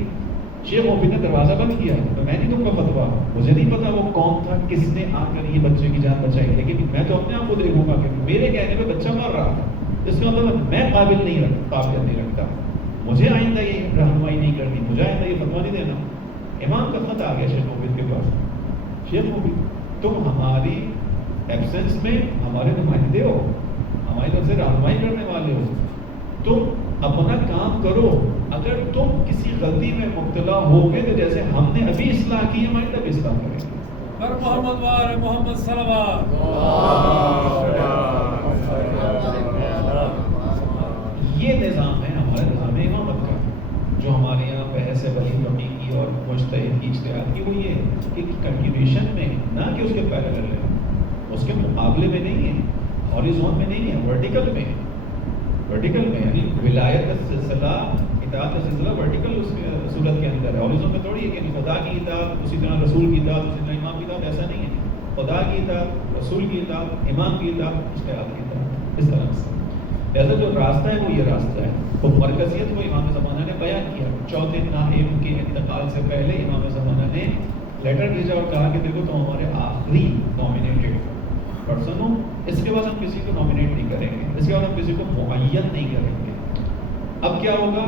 شیخ مفید نے دروازہ بند کیا تو میں نہیں دوں گا فتویٰ, مجھے نہیں پتا وہ کون تھا, کس نے آ کر یہ بچے کی جان بچائی, لیکن میں تو اپنے آپ کو دیکھوں گا کہ میرے کہنے پہ بچہ مر رہا تھا, اس کا مطلب میں قابلیت نہیں رکھتا, مجھے آئندہ یہ رہنمائی نہیں کرنی, مجھے آئندہ یہ فتویٰ نہیں دینا. امام کا خط آ گیا شیخ مفید کے پاس, شیخ مفید تم ہماری ایبسنس میں ہمارے نمائندے ہو, ہماری طرف سے رہنمائی کرنے والے ہو, تم اپنا کام کرو, اگر تم کسی غلطی میں مبتلا ہوگے تو جیسے ہم نے ابھی اصلاح کی ہماری طرف اصلاح کریں گے. پر محمد وار محمد صلوات. یہ نظام ہے ہمارا نظام امامت کا, جو ہمارے یہاں بحث ولی فقی کی اور مجتہد کی اجتہاد کی, وہ یہ ہے کہ کنٹینیویشن میں, نہ کہ اس کے پیرالل ہے, اس کے مقابلے میں نہیں ہے, ہاریزون میں نہیں ہے, ورٹیکل میں ہے. ورٹیکل میں یعنی ولایت کا سلسلہ, اطاعت کا سلسلہ ورٹیکل اس کے صورت کے اندر ہے. ہاریزون میں تھوڑی ہے کہ خدا کی اطاعت اسی طرح رسول کی اطاعت اسی طرح امام کی اطاعت, ایسا نہیں ہے. خدا کی اطاعت, رسول کی اطاعت, امام کی اطاعت, اجتہاد کی اطاعت, اس طرح سے. ایسا جو راستہ ہے وہ یہ راستہ ہے. وہ مرکزیت کو امام زمانہ نے بیان کیا. چوتھے نائب کے انتقال سے پہلے امام زمانہ نے لیٹر بھیجا اور کہا کہ دیکھو تم ہمارے آخری نامینیٹڈ پرسن ہو, اس کے بعد ہم کسی کو نامینیٹ نہیں کریں گے, اس کے بعد ہم کسی کو معین نہیں کریں گے. اب کیا ہوگا؟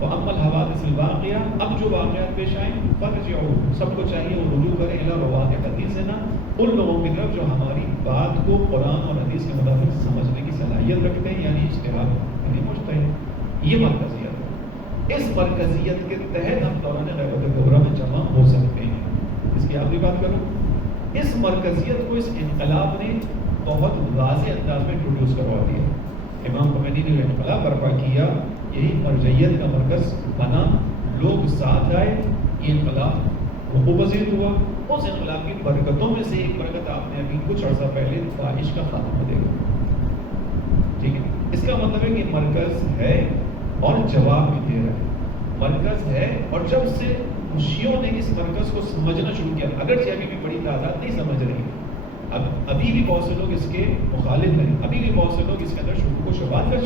وَأَمَّا الْحَوَادِثُ الْبَاقِيَةُ, اب جو واقعات پیش آئیں فَارْجِعُوا, سب کو چاہیے وہ رجوع کریں اِلیٰ رُوَاةِ حَدِیثِنَا, ان لوگوں کی طرف جو ہماری بات کو قرآن اور حدیث کے مطابق سمجھنے کی صلاحیت رکھتے ہیں, یعنی اجتہاد یعنی مجتہد. یہ مرکزیت ہے. اس مرکزیت کے تحت ہم دوران غیبت کبریٰ میں جمع ہو سکتے ہیں. اس کی آخری بات کروں, اس مرکزیت کو اس انقلاب نے بہت واضح انداز میں انٹروڈیوس کروا دیا. امام خمینی نے انقلاب برپا کیا, یہی مرجعیت کا مرکز بنا, لوگ ساتھ آئے, یہ انقلاب وقوع پذیر ہوا. اس انقلاب کی برکتوں میں سے ایک برکت آپ نے ابھی کچھ عرصہ پہلے داعش کا خاتمہ دیکھا. ٹھیک ہے, اس کا مطلب ہے کہ مرکز ہے اور جواب بھی دے رہا ہے. مرکز ہے, اور جب سے شیعوں نے اس مرکز کو سمجھنا شروع کیا, اگرچہ ابھی بھی بڑی تعداد نہیں سمجھ رہی, ابھی بھی بہت سے لوگ اس کے مخالف ہیں, ابھی بھی بہت سے لوگ اس کے اندر شکوک و شبہات کا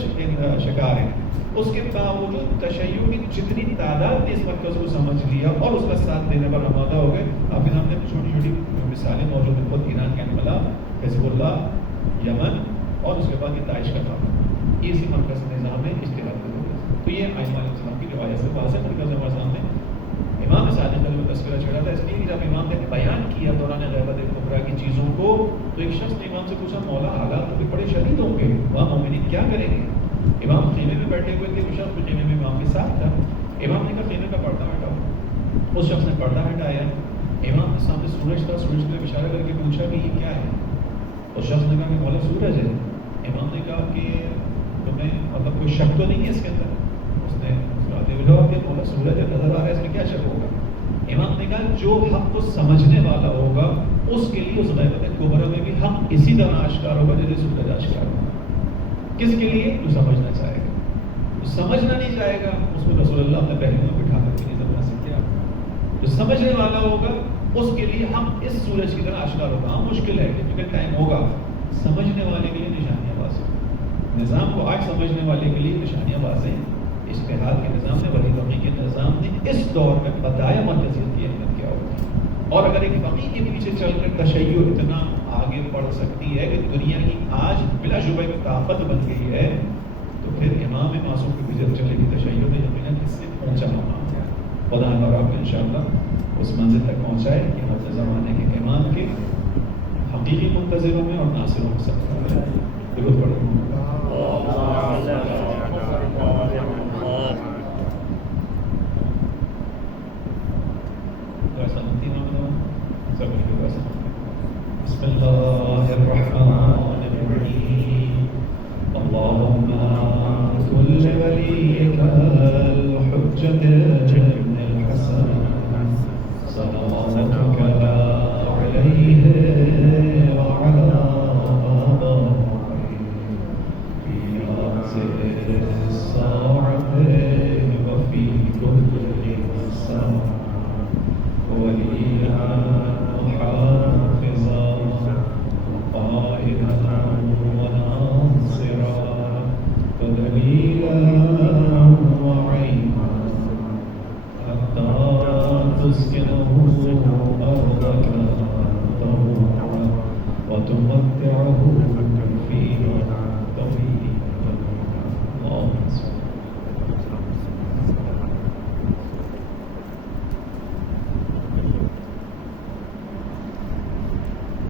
شکار ہیں, اس کے باوجود تشیع کی جتنی تعداد نے اس مرکز کو سمجھ لیا اور اس کا ساتھ دینے پر آمادہ ہو گئے. آپ کے سامنے چھوٹی چھوٹی مثالیں موجود ہیں, خود ایران کا انقلاب, حزب اللہ, یمن, اور اس کے بعد یہ داعش کا خاتمہ, یہ اسی مرکز نظام ہے اجتہاد کی وجہ سے. تو یہ ائمہ علیہ السلام کی روایت سے واضح مرکز ہمارے سامنے. امام صادق کا جو تذکرہ چھڑا تھا, اس لیے جب امام نے بیان کیا دوران غیبت کبریٰ کی چیزوں کو, تو ایک شخص نے امام سے پوچھا, مولا حالات تو بھی بڑے شدید ہوں گے, وہاں مومنین کیا کریں گے؟ امام خیمے میں بیٹھے ہوئے تھے, وہ شخص خیمے میں امام کے ساتھ تھا. امام نے کہا خیمے کا پردہ ہٹاؤ. اس شخص نے پردہ ہٹایا. امام کے سامنے سورج تھا, سورج کو اشارہ کر کے پوچھا کہ یہ کیا ہے؟ اس شخص نے کہا کہ مولا سورج ہے. امام نے کہا کہ تمہیں مطلب کوئی شک تو نہیں ہے اس کے اندر؟ اس نے جواب دیا, مولا سورج ہے, نظر آ رہا ہے, اس میں کیا شک ہوگا؟ امام نے کہا جو حق کو سمجھنے والا ہوگا اس کے لیے اس غیبت کبریٰ میں بھی حق اسی طرح آشکار ہوگا جیسے سورج آشکار ہوگا. کس کے لیے؟ جو سمجھنا چاہے گا. جو سمجھنا نہیں چاہے گا اس کو رسول اللہ اپنے پہلو میں بٹھا کر کے نہیں سمجھا سکتے آپ. جو سمجھنے والا ہوگا اس کے لیے ہم اس سورج کی طرح آشکار ہوگا. ہاں مشکل ہے, ڈیفیکلٹ ٹائم ہوگا. سمجھنے والے کے لیے نشانیاں واضح, نظام کو آج سمجھنے والے کے لیے نشانیاں واضح. اجتہاد کے نظام نے, ولی فقی کے نظام نے اس دور میں بتایا مرکزیت کی اہمیت کیا ہوتی ہے. اور اگر ایک فقی کے پیچھے چل کر تشیع اتنا آگے بڑھ سکتی ہے کہ دنیا کی آج بلا شبہ ایک طاقت بن گئی ہے, تو پھر امام معصوم کے پیچھے چلے گی تشیع میں یقیناً اس سے پہنچا مقام ہے. خدا ہمارا آپ کو انشاءاللہ اس منزل تک پہنچائے کہ ہم اپنے زمانے کے امام کے حقیقی منتظروں میں اور ناصروں میں سب درود پڑھیں. بسم اللہ الرحمن الرحیم. اللهم كل وليك الحجة